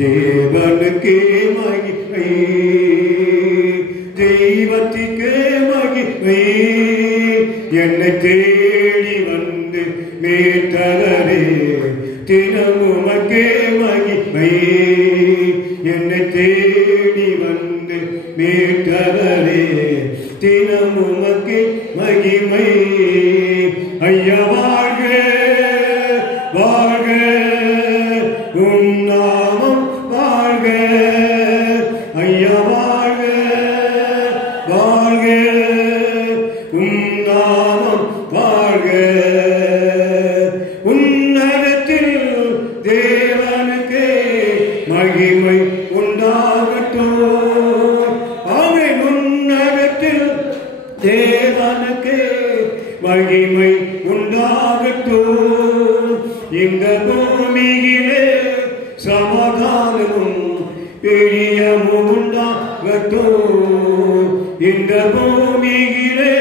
தேவனுக்கே மகிமை, தெய்வத்திற்கே மகிமை, என்னை தேடி வந்து மீட்டவரே தினமும் உமக்கே மகிமை, என்னை தேடி வந்து மீட்டவரே தினமும் உமக்கே மகிமை. ஐயா வாழ்க வாழ்க, உம் நாமம் வாழ்க. ஐயா வாழ்க வாழ்க, உம் நாமம் வாழ்க. உன்னதத்தில் தேவனுக்கே மகிமை உண்டாகட்டும். ஆமென். உன்னதத்தில் தேவனுக்கே மகிமை உண்டாகட்டும். இந்த பூமியிலே சமாதானமும் பிரியமும் உண்டாகட்டும். இந்த பூமியிலே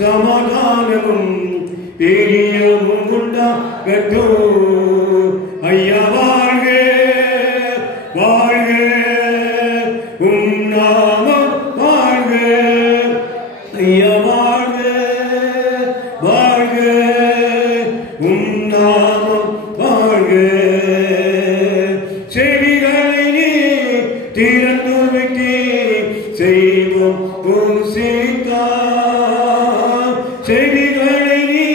சமாதானமும் பிரியமும் உண்டாகட்டும். ஐயா வாழ்க வாழ்க, உம் நாமம் வாழ்க. ஐயா வாழ்க வாழ்க, உம் நாமம் வாழ்க. செவிகளை நீ திறந்து வைத்தே செய்வோம் பூசித்தா. செவிகளை நீ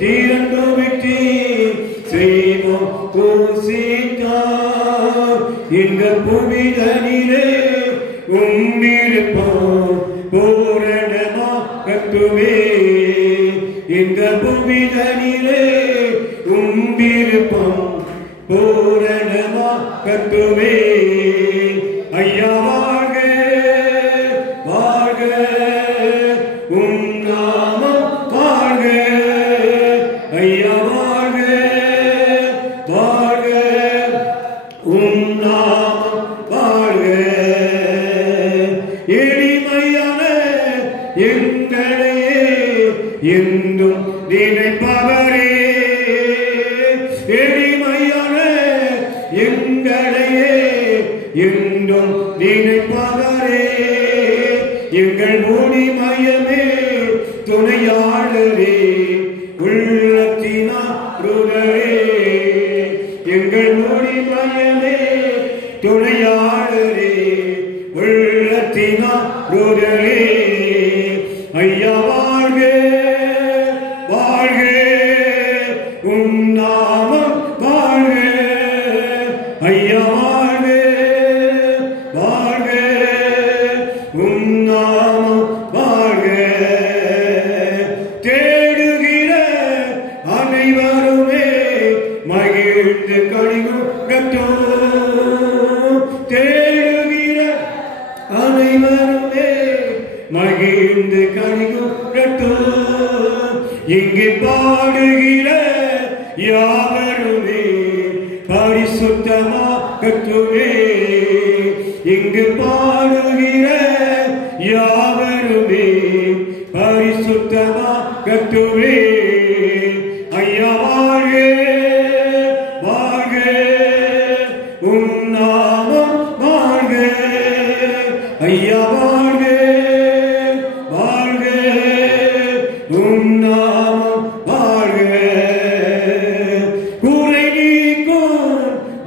திறந்து வைத்தே செய்வோம் பூசித்தா. இந்த புவிதனிலே உம்மிருப்போம் பூரணமாகட்டுமே. இந்த புவிதனிலே உம்மிருப்போம் பூரணமாகட்டுமே. ஐயா வாழ்க வாழ்க, உம் நாமம் வாழ்க. ஐயா வாழ்க வாழ்க, உம் நாமம் வாழ்க. எளிமையான எங்களையே என்றும் நினைப்பவரே, எளிமையான எங்களையே என்றும் நினைப்பவரே, எங்கள் மொழிமயமே துணையாளரே உள்ளத்தினாருடரே. எங்கள் மொழிமயமே துணையாளரே உள்ளத்தினாருடரே. ஐயா வாழ்க வாழ்க, உம் நாமம் வாழ்க. ஐயா வாழ்க வாழ்க, உம் நாமம் வாழ்க. தேடுகிற அனைவருமே மகிழ்ந்து கழிவுறட்டும். தேடுகிற அனைவருமே மகிழ்ந்து கழிவுறட்டும். இங்கு பாடுகிற யாவருமே பரிசுத்தமாகட்டுமே. இங்கு பாடுகிற யாவருமே பரிசுத்தமாகட்டுமே. ஐயா வாழ்க வாழ்க, உம் நாமம் வாழ்க. ஐயா வாழ்க வாழ்க, உம் நாமம் வாழ்க. குறை நீக்கும்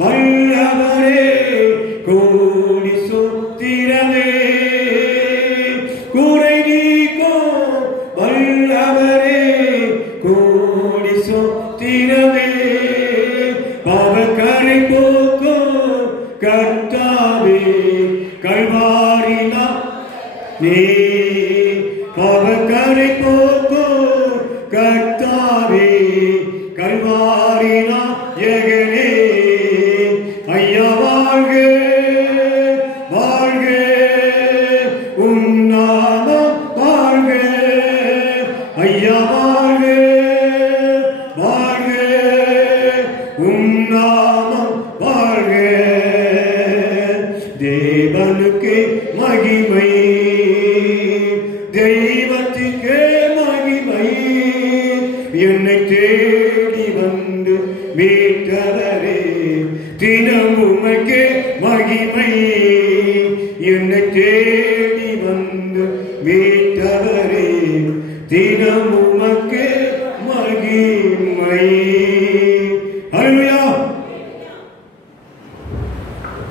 வல்லவரே கோடி சொத்திரமே. குறை நீக்கும் வல்லவரே கோடி சொத்திரமே. பாவக்கரை போக்கும் கர்த்தாவே கல்வாரினா நீ. பாவக்கரை போக்கும் கர்த்தாவே கல்வாரினா யகனே. ஐயா வாழ்க வாழ்க, உம் நாமம் வாழ்க. ஐயா வாழ்க வாழ்க, உம் நாமம் வாழ்க. தேவனுக்கே மகிமை, தெய்வத்திற்கே மகிமை, என்னை தேடி வந்து மீட்டவரே தினம் உமக்கே மகிமை. என்னை தேடி வந்து மீட்டவரே தினம் உமக்கே மகிமை. ஹல்லேலூயா.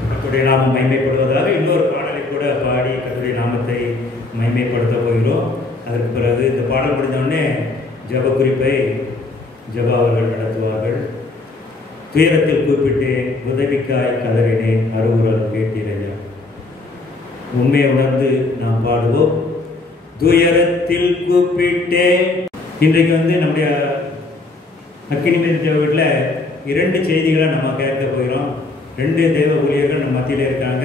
கர்த்தருடைய நாமம் மகிமைப்படுவதாக இன்னொரு பாடலை கூட பாடி கர்த்தருடைய நாமத்தை மகிமைப்படுத்த போகிறோம். அதற்கு பிறகு இந்த பாடல் முடிந்தவுடனே ஜெப குறிப்பை ஜெபா அவர்கள் நடத்துவார்கள். துயரத்தில் கூப்பிட்டேன், உதவிக்காய் கதறினேன், அருகுரல் கேட்டீரையா. உண்மையை உணர்ந்து நாம் பாடுவோம். துயரத்தில் கூப்பிட்டேன். இன்றைக்கு நம்முடைய அக்கினிமேல் வீட்டில் 2 செய்திகளை நம்ம கேட்க போகிறோம். 2 தேவ ஊழியர்கள் நம்ம மத்தியில் இருக்காங்க.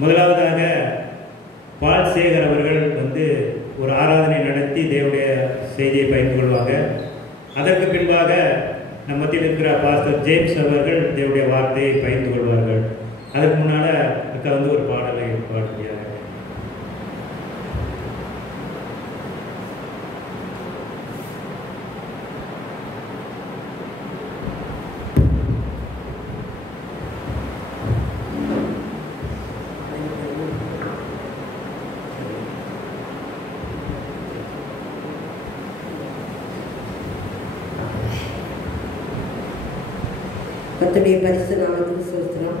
முதலாவதாக பால் சேகர் அவர்கள் ஒரு ஆராதனை நடத்தி தேவனுடைய செய்தியை பகிர்ந்து கொள்வாங்க. அதற்கு பின்பாக நம்ம மத்தியில் இருக்கிற பாஸ்டர் ஜேம்ஸ் அவர்கள் தேவனுடைய வார்த்தையை பகிர்ந்து கொள்வார்கள். அதுக்கு முன்னால் அக்கா ஒரு பாடலை பாடுகிறார். கர்த்தருடைய பரிசு நாமத்துக்கு ஸ்தோத்திரம்.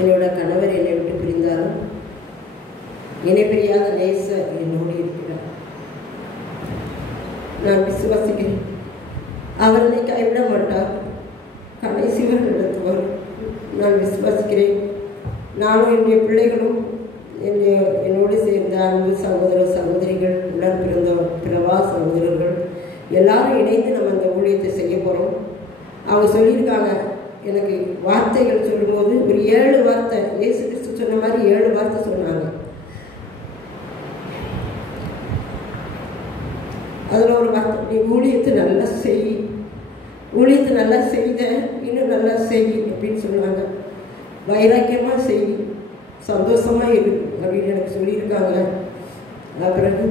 என்னோட கணவர் என்னை விட்டு பிரிந்தாலும் என்னை பிரியாத நேசர் என்னோடு இருக்கிறார். நான் விசுவாசிக்கிறேன். அவர் என்னை கைவிட மாட்டார், கடைசி வரை நடத்துவார். நான் விசுவாசிக்கிறேன். நானும் என்னுடைய பிள்ளைகளும் என்னோடு சேர்ந்த அன்பு சகோதர சகோதரிகள், உடன் பிறந்த பிறவா சகோதரர்கள் எல்லாரும் இணைந்து நம்ம அந்த ஊழியத்தை செய்ய போகிறோம். அவங்க சொல்லியிருக்காங்க, எனக்கு வார்த்தைகள் சொல்லும்போது ஒரு 7 வார்த்தை இயேசு கிறிஸ்து சொன்ன மாதிரி 7 வார்த்தை சொன்னாங்க. அதில் ஒரு வார்த்தை, நீ ஊழியத்தை நல்லா செய், ஊழியத்தை நல்லா செய்த, இன்னும் நல்லா செய் அப்படின்னு சொன்னாங்க. வைராக்கியமாக செய், சந்தோஷமாக இரு அப்படின்னு எனக்கு சொல்லியிருக்காங்க. பிறகு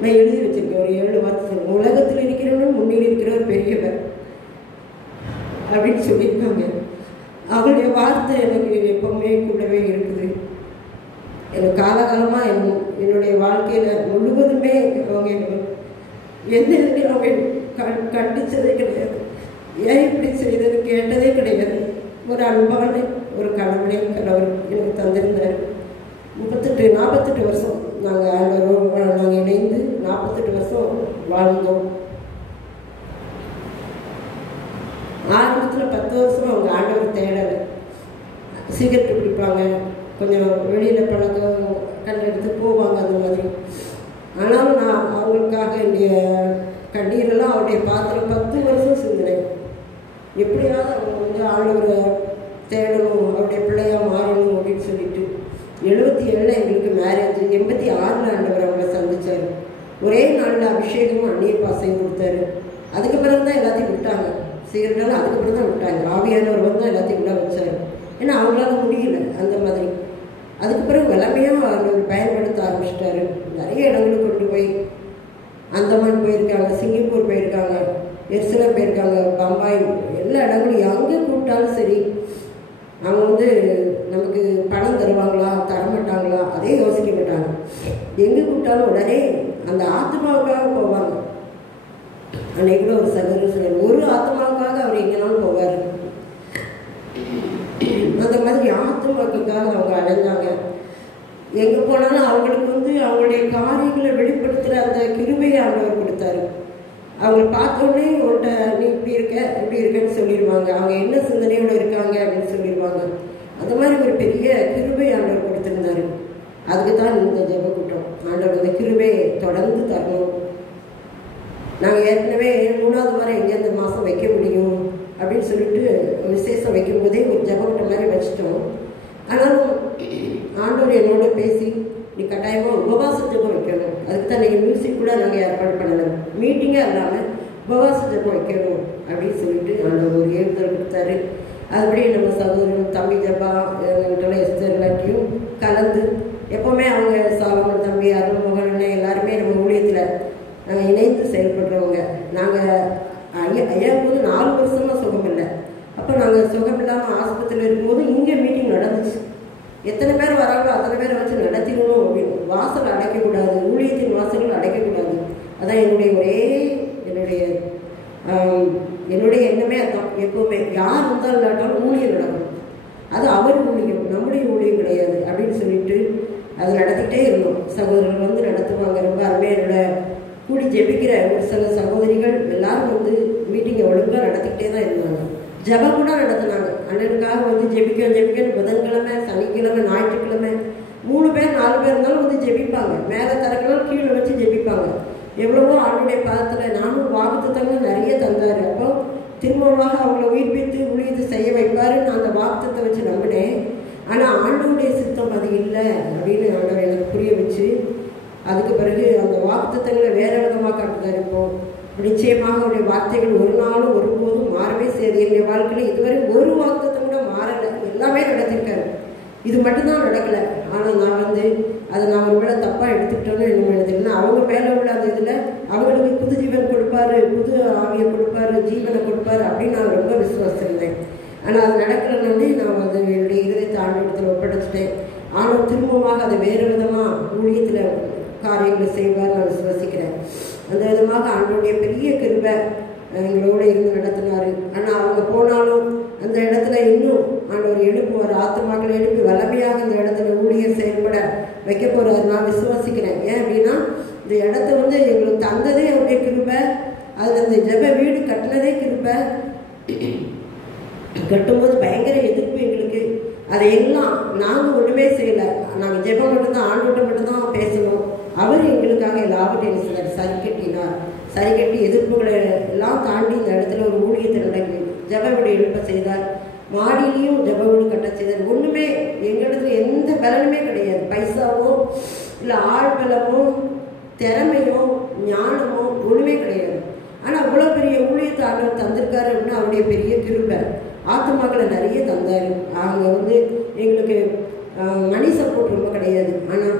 நான் எழுதி வச்சிருக்கேன் ஒரு 7 வார்த்தை சொல்லுவேன். உலகத்தில் இருக்கிறவனும் முன்னில் இருக்கிறவர் பெரியவர் அப்படின்னு சொல்லியிருக்காங்க. அவங்களுடைய வார்த்தை எனக்கு எப்பவுமே கூடவே இருக்குது. எனக்கு காலகாலமாக என்னுடைய வாழ்க்கையில் முழுவதுமே அவங்க எந்த இடத்துல அவங்க கண்டிச்சதே கிடையாது. ஏன் இப்படி செய்தது கேட்டதே கிடையாது. ஒரு அன்பான ஒரு கணவனை கடவுள் எனக்கு தந்திருந்தார். 48 வருஷம் நாங்கள் இணைந்து 48 வருஷம் வாழ்ந்தோம். ஆரம்பத்தில் 10 வருஷம் அவங்க ஆண்டவர் தேடலை. சிகரெட்டு குடிப்பாங்க, கொஞ்சம் வெளியில் பழக்கம் கண்டெடுத்து போவாங்க, அந்த மாதிரி. ஆனாலும் நான் அவங்களுக்காக என்னுடைய கண்ணீரெல்லாம் அவருடைய பாத்திரம் 10 வருஷம் சிந்தினேன். எப்படியாவது அவங்க ஆண்டவரை தேடணும், அவருடைய பிள்ளையாக மாறணும் அப்படின்னு சொல்லிட்டு 77 எங்களுக்கு மேரேஜ். 86 ஆண்டவர் அவங்கள சந்திச்சார். ஒரே நாளில் அபிஷேகமும் அந்நிய பாசையும் கொடுத்தாரு. அதுக்கு பிறகு தான் எல்லாத்தையும் விட்டாங்க. சிகரெட்டாலும் அதுக்கப்புறம் தான் விட்டாங்க. ஆவியானவர் தான் எல்லாத்தையும் விட வச்சார். ஏன்னா அவங்களால முடியல அந்த மாதிரி. அதுக்கு பிறகு வளமையாக அவர் பயன்படுத்த ஆரம்பிச்சிட்டாரு. நிறைய இடங்களுக்கு கொண்டு போய் அந்தமான் போயிருக்காங்க, சிங்கப்பூர் போயிருக்காங்க, எர்சிலா போயிருக்காங்க, பம்பாய், எல்லா இடங்களும் எங்கே கூப்பிட்டாலும் சரி. அவங்க நமக்கு பணம் தருவாங்களா தரமாட்டாங்களா அதே யோசிக்க மாட்டாங்க. எங்கே கூப்பிட்டாலும் உடனே அந்த ஆத்மாவுக்காக போவாங்க. அன்னைக்கு கூட ஒரு சகோதரர் ஒரு ஆத்மாவுக்காக அவர் எங்கேனாலும் போவார். அந்த மாதிரி ஆத்மாவுக்காக அவங்க அடைஞ்சாங்க. எங்கே போனாலும் அவங்களுக்கு அவங்களுடைய காரியங்களை வெளிப்படுத்துகிற அந்த கிருபையை ஆண்டவர் கொடுத்தாரு. அவங்களை பார்த்தோன்னே உன்ட்ட நீ இப்படி இருக்கன்னு சொல்லிடுவாங்க. அவங்க என்ன சிந்தனையோடு இருக்காங்க அப்படின்னு சொல்லிடுவாங்க. அந்த மாதிரி ஒரு பெரிய கிருபை ஆண்டவர் கொடுத்துருந்தாரு. அதுக்கு தான் இந்த ஜெப கூட்டம். ஆண்டவர் அந்த கிருபையை தொடர்ந்து தரணும். நாங்கள் ஏற்கனவே 3வது முறை எங்கே இந்த மாதம் வைக்க முடியும் அப்படின்னு சொல்லிட்டு விசேஷம் வைக்கும் போதே ஒரு ஜெபக்கூட்டம் மாதிரி வச்சுட்டோம். ஆனாலும் ஆண்டவர் என்னோட பேசி நீ கட்டாயமாக உபவாச ஜெபம் வைக்கணும். அதுக்கு தான் நீங்கள் மியூசிக் கூட நாங்கள் ஏற்பாடு பண்ணலை. மீட்டிங்காக இல்லாமல் உபவாச ஜெபம் வைக்கணும் அப்படின்னு சொல்லிட்டு அந்த ஒரு ஏற்பாடு கொடுத்தாரு. அதுபடி நம்ம சகோதரன் தம்பி ஜபா எஸ்தர் எல்லாத்தையும் கலந்து எப்போவுமே அவங்க சாலமன் தம்பி அருள்மோகன் எல்லாருமே நம்ம ஊழியத்தில் இணைந்து செயல்படுறவங்க. நாங்கள் ஐயாவுக்கு 4 வருஷமாக சுகம் இல்லை. அப்போ நாங்கள் சுகம் இல்லாமல் ஆஸ்பத்திரியில் இருக்கும்போது இங்கே மீட்டிங் நடந்துச்சு. எத்தனை பேர் வராங்களோ அத்தனை பேரை வச்சு நடத்திடணும் அப்படின்னு. வாசல் அடைக்கக்கூடாது, ஊழியத்தின் வாசல்கள் அடைக்கக்கூடாது. அதான் என்னுடைய எண்ணமே அதான். எப்போவுமே யார் இருந்தாலும் இல்லாட்டாலும் ஊழியம் நடக்கணும். அது அவர் ஊழியம், நம்முடைய ஊழியம் கிடையாது அப்படின்னு சொல்லிட்டு அதை நடத்திக்கிட்டே இருந்தோம். சகோதரர்கள் வந்து நடத்துவாங்க. ரொம்ப அருமையாக என்னோட கூடி ஜெபிக்கிற ஒரு சில சகோதரிகள் எல்லாரும் வந்து மீட்டிங்கை ஒழுங்காக நடத்திக்கிட்டே தான் இருந்தாங்க. ஜபம் கூட நடத்தினாங்க. அண்ணனுக்காக வந்து ஜெபிக்கணும். புதன்கிழமை, சனிக்கிழமை, ஞாயிற்றுக்கிழமை 3 பேர் 4 பேர் இருந்தாலும் வந்து ஜெபிப்பாங்க. மேலே தரக்கலாம் கீழே வச்சு ஜெபிப்பாங்க. எவ்வளவோ ஆண்டுடைய பாதத்தில் நானும் வாக்குத்தத்தங்கள் நிறைய தந்தார். அப்போ திரும்பமாக அவங்கள உயிர்ப்பித்து ஊழியத்தை செய்ய வைப்பாருன்னு அந்த வாக்குத்தத்தை வச்சு நம்பினேன். ஆனால் ஆண்டோடைய சித்தம் அது இல்லை அப்படின்னு ஆண்டவர் எனக்கு புரிய வச்சு அதுக்கு பிறகு அந்த வாக்குத்தத்தங்களை வேற விதமாக காட்டுதார். இப்போ நிச்சயமாக அவருடைய வார்த்தைகள் ஒரு நாளும் ஒருபோதும் மாறவே செய்யாது. என்னுடைய வாழ்க்கையில் இதுவரை ஒரு வாக்குத்தத்தம் கூட மாறலை. எல்லாமே நடத்திருக்காரு. இது மட்டும்தான் நடக்கலை. ஆனால் நான் வந்து அதை நான் ஒரு வேளை தப்பாக எடுத்துக்கிட்டோன்னு என்ன எழுதுனா அவங்க மேலே உள்ள அந்த இதில் அவங்களுக்கு புது ஜீவன் கொடுப்பாரு, புது ஆவியை கொடுப்பாரு, ஜீவனை கொடுப்பாரு அப்படின்னு நான் ரொம்ப விசுவாசிருந்தேன். ஆனால் அது நடக்கலன்னு நான் வந்து என்னுடைய இருதயத்தை ஆண்டவரத்தில் ஒப்படைச்சிட்டேன். ஆனால் திரும்பமாக அதை வேறு விதமாக ஊழியத்தில் காரியங்களை செய்வார் நான் விசுவாசிக்கிறேன். அந்த விதமாக ஆண்டவருடைய பெரிய கிருபை எங்களோட இருந்து நடத்தினார். ஆனால் அவங்க போனாலும் அந்த இடத்துல இன்னும் ஆண்டவர் எழுப்புவார். ஆத்துமாக்களை எழுப்பி வல்லமையாக அந்த இடத்துல ஊழியர் செயல்பட வைக்க போறாரு நான் விசுவாசிக்கிறேன். ஏன் அப்படின்னா இந்த இடத்த வந்து எங்களுக்கு தந்ததே அவருடைய கிருபை. அதில் அந்த ஜெப வீடு கட்டினதே கிருபை. கட்டும்போது பயங்கர எதிர்ப்பு எங்களுக்கு. அதையெல்லாம் நாங்கள் ஒன்றுமே செய்யலை. நாங்கள் ஜெபம் மட்டும்தான் ஆண்டோட்ட மட்டும்தான் பேசணும். அவர் எங்களுக்காக எல்லாவற்றையும் செய்தார். சரி கட்டி எதிர்ப்புகளை எல்லாம் தாண்டி இந்த இடத்துல ஒரு ஊழியத்தை நடக்கி ஜெப வீடு எழுப்ப செய்தார். மாடியிலையும் ஜெப வீடு கட்ட செய்தார். ஒன்றுமே எங்களிடத்துல எந்த பலனுமே கிடையாது. பைசாவோ இல்லை ஆள் பலமோ திறமையோ ஞானமோ ஒன்றுமே கிடையாது. ஆனால் அவ்வளோ பெரிய ஊழியத்தை ஆண்டவர் தந்திருக்காரு அப்படின்னா அவருடைய பெரிய கிருபை. ஆத்துமாக்களை நிறைய தந்தார். அவங்க வந்து எங்களுக்கு மணி சப்போர்ட் ரொம்ப கிடையாது. ஆனால்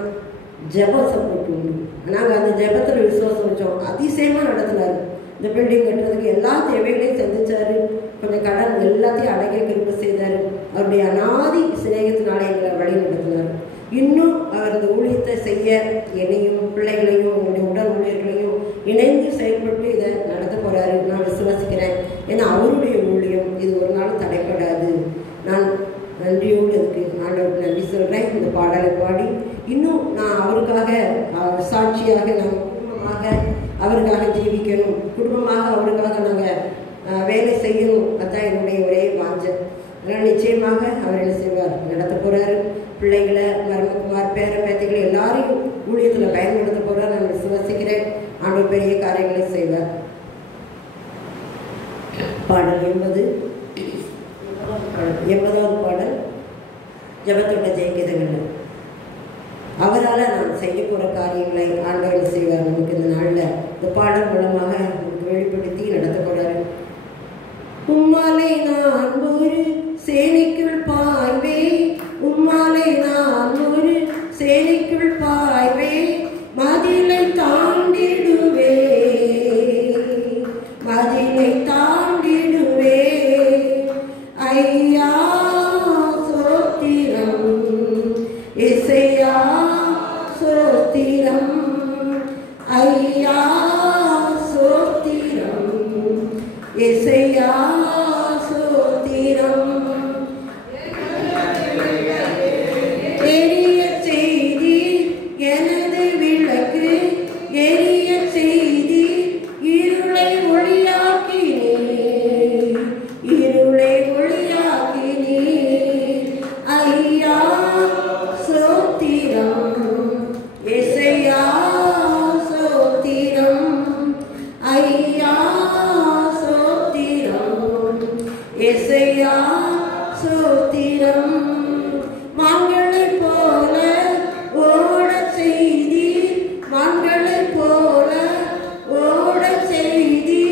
ஜெப சப்போர்ட் உண்டு. நாங்கள் அந்த ஜெபத்தில் விசுவாசம் வச்சோம். அதிசயமாக நடத்தினார். இந்த பில்டிங் கட்டுறதுக்கு எல்லா தேவைகளையும் சந்திச்சாரு. கொஞ்சம் கடன் எல்லாத்தையும் அடக்க கிருபை செய்தார். அவருடைய அநாதி சிநேகத்தினாலே எங்களை வழி நடத்தினார். இன்னும் அவர் இந்த ஊழியத்தை செய்ய என்னையும் பிள்ளைகளையும் என்னுடைய உடல் ஊழியர்களையும் இணைந்து செயல்பட்டு இதை நடத்த போறாரு நான் விசுவாசிக்கிறேன். ஏன்னா அவருடைய ஊழியம் இது ஒரு நாள் தடைப்படாது. நான் நன்றியோடு இருக்கு ஆண்டவருக்கு நன்றி சொல்கிறேன். இந்த பாடலை பாடி இன்னும் நான் அவருக்காக சாட்சியாக நாங்கள் குடும்பமாக அவருக்காக ஜீவிக்கணும், குடும்பமாக அவருக்காக நாங்கள் வேலை செய்யணும். அதுதான் என்னுடைய ஒரே வாஞ்சை. அதனால் நிச்சயமாக அவர் என்ன செய்வார், நடத்த போகிறாரு. பிள்ளைகளை மருமக்குமார் பேர பேத்திகளை எல்லாரையும் ஊழியத்தில் பயன்படுத்த போகிறார் நான் விசுவாசிக்கிறேன். ஆண்டவர் பெரிய காரியங்களை செய்வார். பாடல் 80வது பாடல் ஜெபத்தோட்ட ஜெயிக்கிறதுங்க. அவரால் நான் செய்ய போகிற காரியங்களை ஆண்டவர் செய்வார். நமக்கு இந்த நாளில் இந்த பாடல் மூலமாக நமக்கு வெளிப்படுத்தி நடத்த போகிறாரு. உம்மாலை நான் ஒரு சேனைக்குள் பாய்வே, உம்மாலை நான் ஒரு சேனைக்குள் பாய்வே, மதிலை தாண்டிடுவே, மதிலை தாண்டிடுவே. ஐயா சோத்திரம், இசையா சோத்திரம், ஐயா சோத்திரம், இசையா சோத்திரம். எரிய செய்தி எனது விளக்கு, எரிய செய்தி இருளை ஒளியாக்கினே, இருளை ஒளியாக்கினே. ஐயா சோத்திரம், இசையா சோத்திரம், ஐயா சோத்திரம், இசையா சோத்திரம். மான்களை போல ஓட செய்தி, மான்களை போல ஓட செய்தி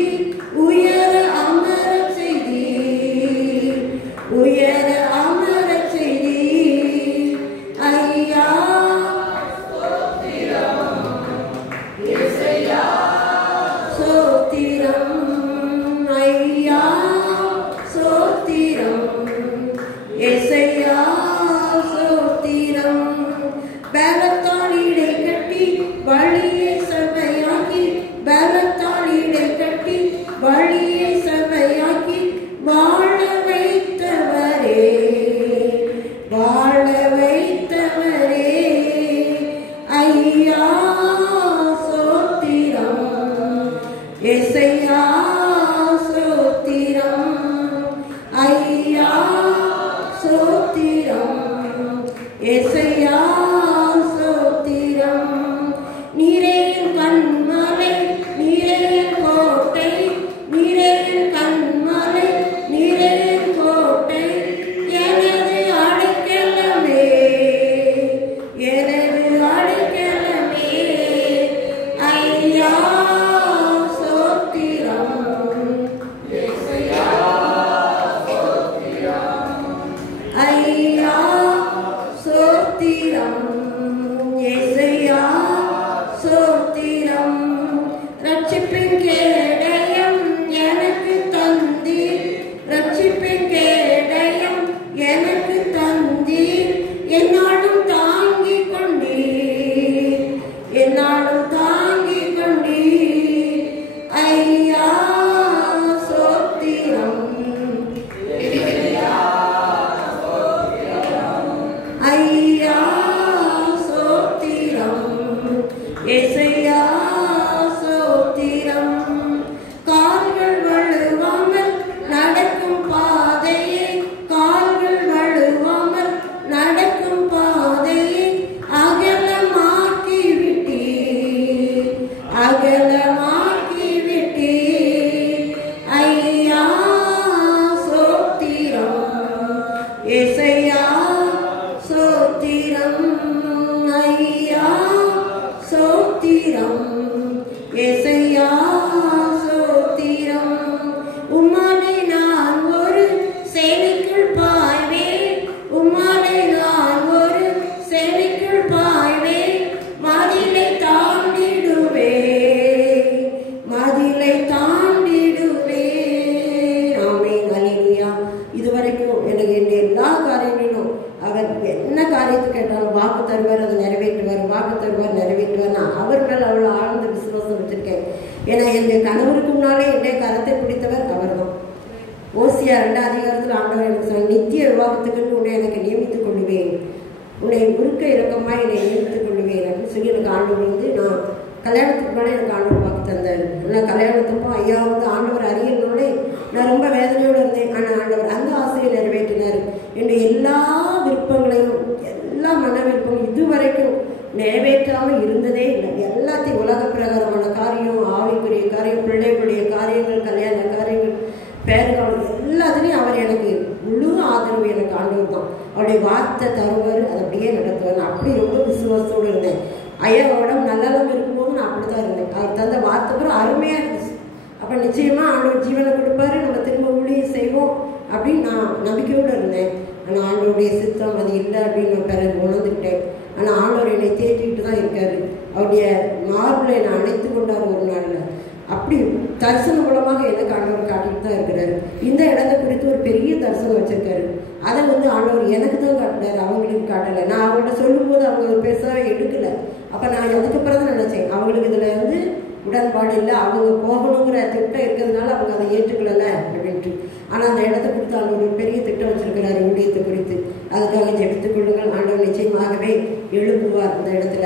ஓசியா 2 அதிகாரத்தில் ஆண்டவர் எனக்கு சொன்னார், நித்திய விவாகத்துக்குன்னு உன்னை எனக்கு நியமித்துக் கொள்ளுவேன், உன்னை உருக்க இறக்கமாக என்னை நியமித்துக் கொள்ளுவேன் அப்படின்னு சொல்லி எனக்கு ஆண்டவர் வந்து நான் கல்யாணத்துக்கு முன்னாடி எனக்கு ஆண்டவர் வாக்கு தந்தார். நல்லா கல்யாணத்துக்கும் ஐயா வந்து ஆண்டவர் அறியணுன்னே நான் ரொம்ப வேதனையோடு இருந்தேன். ஆனால் ஆண்டவர் அந்த ஆசையை நிறைவேற்றினார். என்னுடைய எல்லா விருப்பங்களையும் எல்லா மன விருப்பம் இதுவரைக்கும் நிறைவேற்றாமல் இருந்ததே இல்லை. எல்லாத்தையும் உலக பிரகாரமான காரியம், ஆவிக்குரிய காரியம், பிள்ளைகளுடைய காரியங்கள், கல்யாண காரியங்கள், பேர்கள் எல்லாத்துலேயும் அவர் எனக்கு முழு ஆதரவு எனக்கு ஆண்டவர் தான். அவருடைய வார்த்தை தருவார், அதை அப்படியே நடத்துவார். நான் அப்படி ரொம்ப விசுவாசத்தோடு இருந்தேன். ஐயாவோடம் நல்லலம் இருக்கும்போது நான் அப்படி தான் இருந்தேன். அவர் தந்த வார்த்தை பிறகு அருமையாக இருந்துச்சு. அப்போ நிச்சயமாக ஆண்டவர் ஜீவனை கொடுப்பாரு, நம்ம திரும்ப ஊழியம் செய்வோம் அப்படின்னு நான் நம்பிக்கையோடு இருந்தேன். ஆனால் ஆண்டவருடைய சித்தம் அது இல்லை அப்படின்னு நான் பிறகு உணர்ந்துக்கிட்டேன். ஆனால் ஆண்டவர் என்னை தேற்றிக்கிட்டு தான் இருக்காரு. அவருடைய மார்பில் என்னை அணைத்து கொண்டார் ஒரு நாளில். அப்படி தரிசனம் மூலமாக எனக்கு ஆண்டவர் காட்டிட்டு தான் இருக்கிறாரு. இந்த இடத்தை குறித்து ஒரு பெரிய தரிசனம் வச்சிருக்காரு. அதை வந்து ஆண்டவர் எனக்கு தான் காட்டினார், அவங்களுக்கு காட்டலை. நான் அவங்கள்ட்ட சொல்லும்போது அவங்க பேசவே எடுக்கலை. அப்போ நான் அதுக்கப்புறம் தான் நினச்சேன், அவங்களுக்கு இதில் வந்து உடன்பாடு இல்லை, அவங்க போகணுங்கிற திட்டம் இருக்கிறதுனால அவங்க அதை ஏற்றுக்கலை அப்படின்ட்டு. ஆனால் அந்த இடத்த குறித்து ஆண்டவர் ஒரு பெரிய திட்டம் வச்சிருக்கிறாரு ஊழியத்தை குறித்து. அதுக்காக ஜெபித்துக் கொள்ளுங்கள். ஆண்டவர் நிச்சயமாகவே எழுப்புவார். அந்த இடத்துல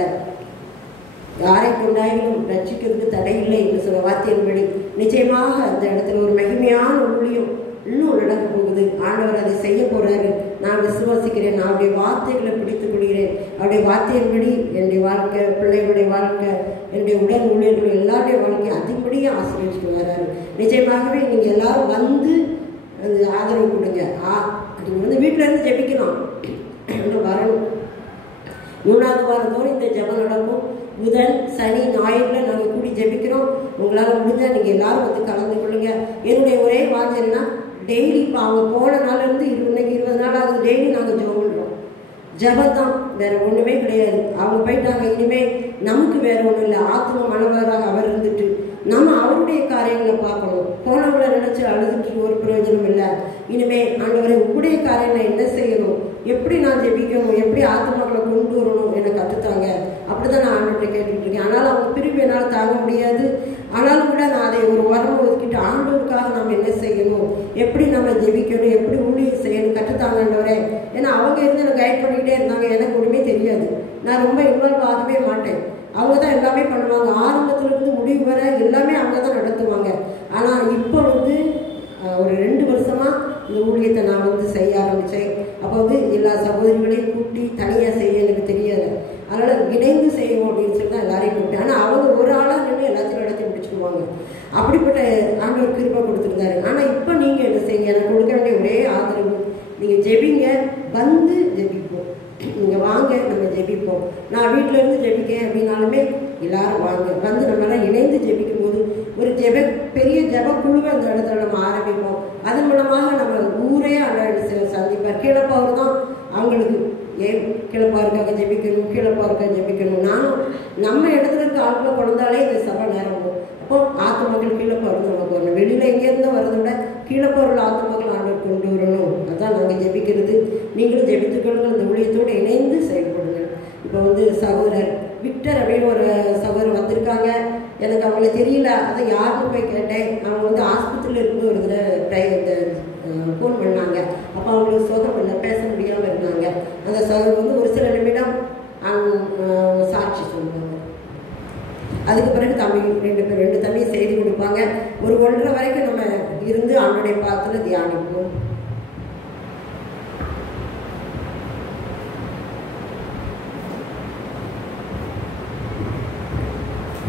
யாரை கொண்டாயினும் ரட்சிக்கிறதுக்கு தடை இல்லை என்று சொல்ல வார்த்தையின்படி நிச்சயமாக அந்த இடத்துல ஒரு மகிமையான ஊழியம் இன்னும் நடக்க போகுது. ஆண்டவர் அதை செய்ய போறாரு. நான் விசுவாசிக்கிறேன். நான் அவருடைய வார்த்தைகளை பிடித்துக் கொள்கிறேன். அவருடைய வார்த்தையின்படி என்னுடைய வாழ்க்கை, பிள்ளைகளுடைய வாழ்க்கை, என்னுடைய உடல் ஊழியர்கள் எல்லாருடைய வாழ்க்கையை அதிகப்படியே ஆசீர்வதிச்சுட்டு வர்றாரு. நிச்சயமாகவே நீங்க எல்லாரும் வந்து அந்த ஆதரவு கொடுங்க. நீங்க வந்து வீட்டில இருந்து ஜெபிக்கலாம், வரணும். 3வது வாரத்தோடு இந்த ஜெபம் நடக்கும். புதன், சனி, ஞாயிறுல நாங்கள் கூடி ஜெபிக்கிறோம். உங்களால் முடிஞ்சால் நீங்கள் எல்லாரும் வந்து கலந்து கொள்ளுங்க. என்னுடைய ஒரே வாஞ்சனைனா டெய்லி இப்போ அவங்க போன நாள்லேருந்து இன்னைக்கு 20 நாள் ஆகுது. டெய்லி நாங்கள் ஜெபம் பண்ணுறோம். ஜெபம் தான், வேற ஒன்றுமே கிடையாது. அவங்க போயிட்டாங்க, இனிமேல் நமக்கு வேற ஒன்றும் இல்லை. ஆத்ம மனவராக அவர் இருந்துட்டு நம்ம அவருடைய காரியங்களை பார்க்கணும். போனவங்களை நினைச்சு அழுதுட்டு ஒரு பிரயோஜனம் இல்லை. இனிமே ஆண்டவரை உங்களுடைய காரியங்களை என்ன செய்யணும், எப்படி நான் ஜெபிக்கணும், எப்படி ஆத்மாக்களை கொண்டு வரணும் என்னை கற்றுத்தாங்க. அப்படிதான் நான் ஆண்டவர்கிட்ட கேட்டுக்கிட்டு இருக்கேன். ஆனால் அவங்க பிரிவு என்னால் தாங்க முடியாது. ஆனாலும் கூட நான் அதை ஒரு வாரம் ஒதுக்கிட்டு ஆண்டவருக்காக நம்ம என்ன செய்யணும், எப்படி நம்ம ஜெபிக்கணும், எப்படி ஊழியம் செய்யணும் கற்றுத்தாங்க ஆண்டவரே. ஏன்னா அவங்க இருந்து எனக்கு கைட் பண்ணிக்கிட்டே இருந்தாங்க. எனக்கு ஒன்றுமே தெரியாது. நான் ரொம்ப இன்வால்வ் ஆகவே மாட்டேன். அவங்க தான் எல்லாமே பண்ணுவாங்க. ஆரம்பத்திலிருந்து முடிவு வர எல்லாமே அவங்க தான் நடத்துவாங்க. ஆனால் இப்போ வந்து ஒரு 2 வருஷமா இந்த ஊழியத்தை நான் வந்து செய்ய ஆரம்பித்தேன். அப்போ வந்து எல்லா சகோதரிகளையும் கூட்டி தனியாக செய்ய எனக்கு தெரியாது. அதனால் இணைந்து செய்வோம் அப்படின்னு சொல்லி தான் எல்லாரையும் கூப்பிட்டேன். ஆனால் அவங்க ஒரு ஆளாக நின்று எல்லாத்தையும் நடத்தி முடிச்சுக்குவாங்க. அப்படிப்பட்ட ஆண்டவர் கிருபை கொடுத்துருந்தாரு. ஆனால் இப்போ நீங்கள் என்ன செய்யுங்க, எனக்கு கொடுக்க வேண்டிய ஒரே ஆதரவு, நீங்கள் ஜெபிங்க, வந்து ஜெபிப்போம். நீங்கள் வாங்க, நம்ம ஜெபிப்போம். நான் வீட்டில் இருந்து ஜெபிக்கேன் அப்படின்னாலுமே எல்லாரும் வாங்க, வந்து நம்மளாம் இணைந்து ஜெபிக்கும் போது ஒரு பெரிய ஜெப குழுவை அந்த இடத்துல நம்ம ஆரம்பிப்போம். அதன் மூலமாக நம்ம ஊரே அந்த சந்திப்பார். கீழப்பாவர் தான் அவங்களுக்கு ஏன் கீழப்பாருக்காக ஜெபிக்கணும், கீழப்பாருக்காக ஜெபிக்கணும். நானும் நம்ம இடத்துல இருக்க ஆட்களை கொண்டாலே இந்த சபை நேரம் போகும். அப்போ ஆத்து மக்கள் கீழப்பாரு நமக்கு வரணும். வெளியில் எங்கேருந்து வரதை விட கீழப்பாருள்ள ஆத்து மக்கள் ஆண்டவர் கொண்டு வரணும். அதான் நாங்கள் ஜெபிக்கிறது. நீங்களும் ஜெபித்துக்கொள்ளுங்க, அந்த ஊழியத்தோடு இணைந்து செயல்படுங்க. இப்போ வந்து சகோதரர் விக்டர் அப்படின்னு ஒரு சகோதரர் வந்திருக்காங்க. எனக்கு அவங்கள தெரியல, அதை யாருன்னு போய் கேட்டேன். அவங்க வந்து ஆஸ்பத்திரியில் இருந்து ஒரு தடவை ஃபோன் பண்ணாங்க. அப்போ அவங்களுக்கு சுகம் இல்லை, பேச முடியாமல் இருந்தாங்க. அந்த சகோதரர் வந்து ஒரு சில நிமிடம் சாட்சி சொல்லுவாங்க. அதுக்கு பிறகு தம்பி 2 தம்பி செய்தி கொடுப்பாங்க. ஒரு 1:30 வரைக்கும் நம்ம இருந்து அவனுடைய பாத்துல தியானிப்போம்.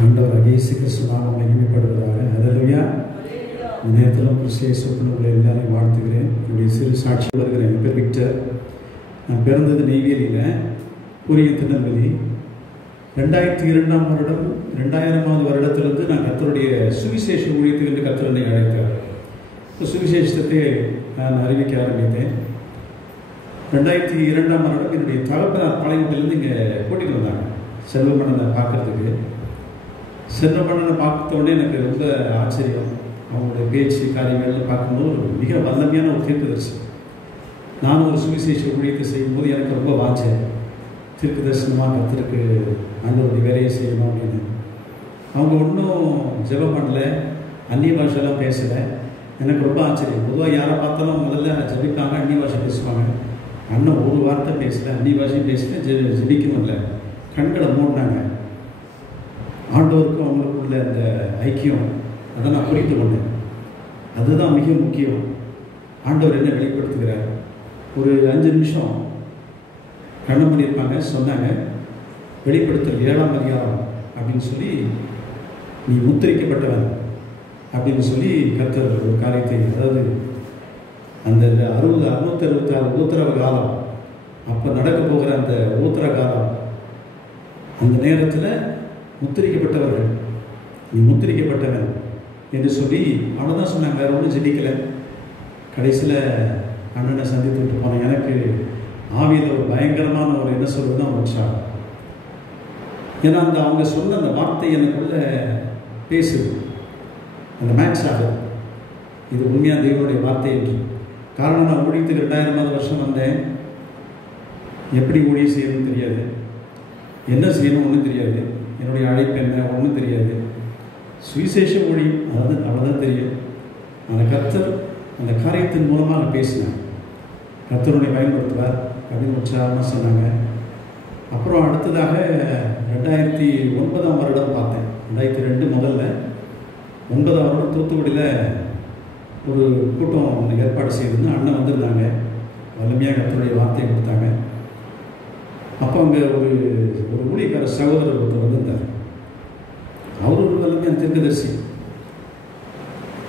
ஆண்டவர் இயேசு கிறிஸ்து நாமம் மகிமைப்படுவதாக. ஹல்லேலூயா. இந்த நேரத்தில் கிறிஸ்து உங்களை எல்லாரையும் வாழ்த்துகிறேன். என்னுடைய சிறு சாட்சி வருகிறேன். என் பேர் விக்டர். நான் பிறந்தது நெய்வேலியில், பூரிய திருநெல்வேலி. 2002ஆம் வருடம் 2000ஆவது வருடத்திலிருந்து நான் கர்த்தருடைய சுவிசேஷ ஊழியத்துக்கு என்று கர்த்தர் என்னை அழைத்தார். சுவிசேஷத்தை நான் அறிவிக்க ஆரம்பித்தேன். 2002ஆம் வருடம் என்னுடைய தகப்பனார் பாளையத்திலிருந்து இங்கே கூட்டிகிட்டு வந்தாங்க செல்வமண்ணனை பார்க்கறதுக்கு. செல்வமண்ணனை பார்த்த உடனே எனக்கு ரொம்ப ஆச்சரியம். அவங்களுடைய பேச்சு காரியங்கள்லாம் பார்க்கும்போது மிக வல்லமையான ஒரு தீர்க்கதரிசி. நானும் ஒரு சுவிசேஷ ஊழியத்தை செய்யும்போது எனக்கு ரொம்ப வாஞ்சை, தீர்க்க தரிசனமாக கர்த்தருக்கு ஆண்டவருடைய வேலையை செய்யணும் அப்படின்னு. அவங்க ஒன்றும் ஜெபம் பண்ணல, அந்நிய பாஷெல்லாம் பேசலை. எனக்கு ரொம்ப ஆச்சரியம். பொதுவாக யாரை பார்த்தாலும் முதல்ல ஜெபிப்பாங்க, அந்நிய பாஷை பேசுவாங்க. அண்ணன் ஒரு வார்த்தை பேசல, அந்நிய பாஷையும் பேசல, ஜெபிக்கணும் இல்லை. கண்களை மூடினாங்க. ஆண்டவருக்கும் அவங்களுக்குள்ள அந்த ஐக்கியம் அதை நான் புரிந்து கொண்டேன். அதுதான் மிக முக்கியம். ஆண்டவர் என்ன வெளிப்படுத்துகிறார். ஒரு 5 நிமிஷம் கண்ணம் பண்ணியிருப்பாங்க. சொன்னாங்க, வெளிப்படுத்தல் 7ஆம் அதிகாரம் அப்படின்னு சொல்லி, நீ முத்திரிக்கப்பட்டவன் அப்படின்னு சொல்லி கர்த்தர் ஒரு காரியத்தை, அதாவது அந்த 666 ஊத்திரவ காலம், அப்போ நடக்க போகிற அந்த ஊத்திர காலம், அந்த நேரத்தில் முத்திரிக்கப்பட்டவர்கள், நீ முத்திரிக்கப்பட்டவன் என்று சொல்லி அவ்வளோதான் சொன்னாங்க. வேறு ஒன்றும் ஜெபிக்கலை. கடைசியில் அண்ணனை சந்தித்து விட்டு போனேன். எனக்கு ஆவியில் ஒரு பயங்கரமான ஒரு என்ன சொல்றதுன்னா உற்சாகம். ஏன்னா அந்த அவங்க சொன்ன அந்த வார்த்தை எனக்குள்ள பேசுது, அந்த மேட்ச் ஆகுது. இது உண்மையாக தெய்வனுடைய வார்த்தை என்று. காரணம், நான் ஊழியத்துக்கு 2000வது வருஷம் வந்தேன். எப்படி ஊழியம் செய்யணும்னு தெரியாது, என்ன செய்யணும் ஒன்றும் தெரியாது, என்னுடைய அழைப்பு என்ன ஒன்றும் தெரியாது. சுவிசேஷ ஊழியம் அவ்வளோதான் தெரியும். அந்த கர்த்தர் அந்த காரியத்தின் மூலமாக பேசினார். கர்த்தருடைய பயன்படுத்துவார் அப்படின்னு உற்சாகமாக சொன்னாங்க. அப்புறம் அடுத்ததாக 2009ஆம் வருடம் பார்த்தேன். 2002 முதல்ல 9ஆம் வருடம் தூத்துக்குடியில் ஒரு கூட்டம் ஏற்பாடு செய்திருந்து அண்ணன் வந்திருந்தாங்க. வலிமையாக கர்த்தருடைய வார்த்தையை கொடுத்தாங்க. அப்போ அங்கே ஒரு ஊழியக்கார சகோதரர் ஒருத்தர் வந்திருந்தார். அவர் ஒரு வலிமையான தீர்க்கதரிசி.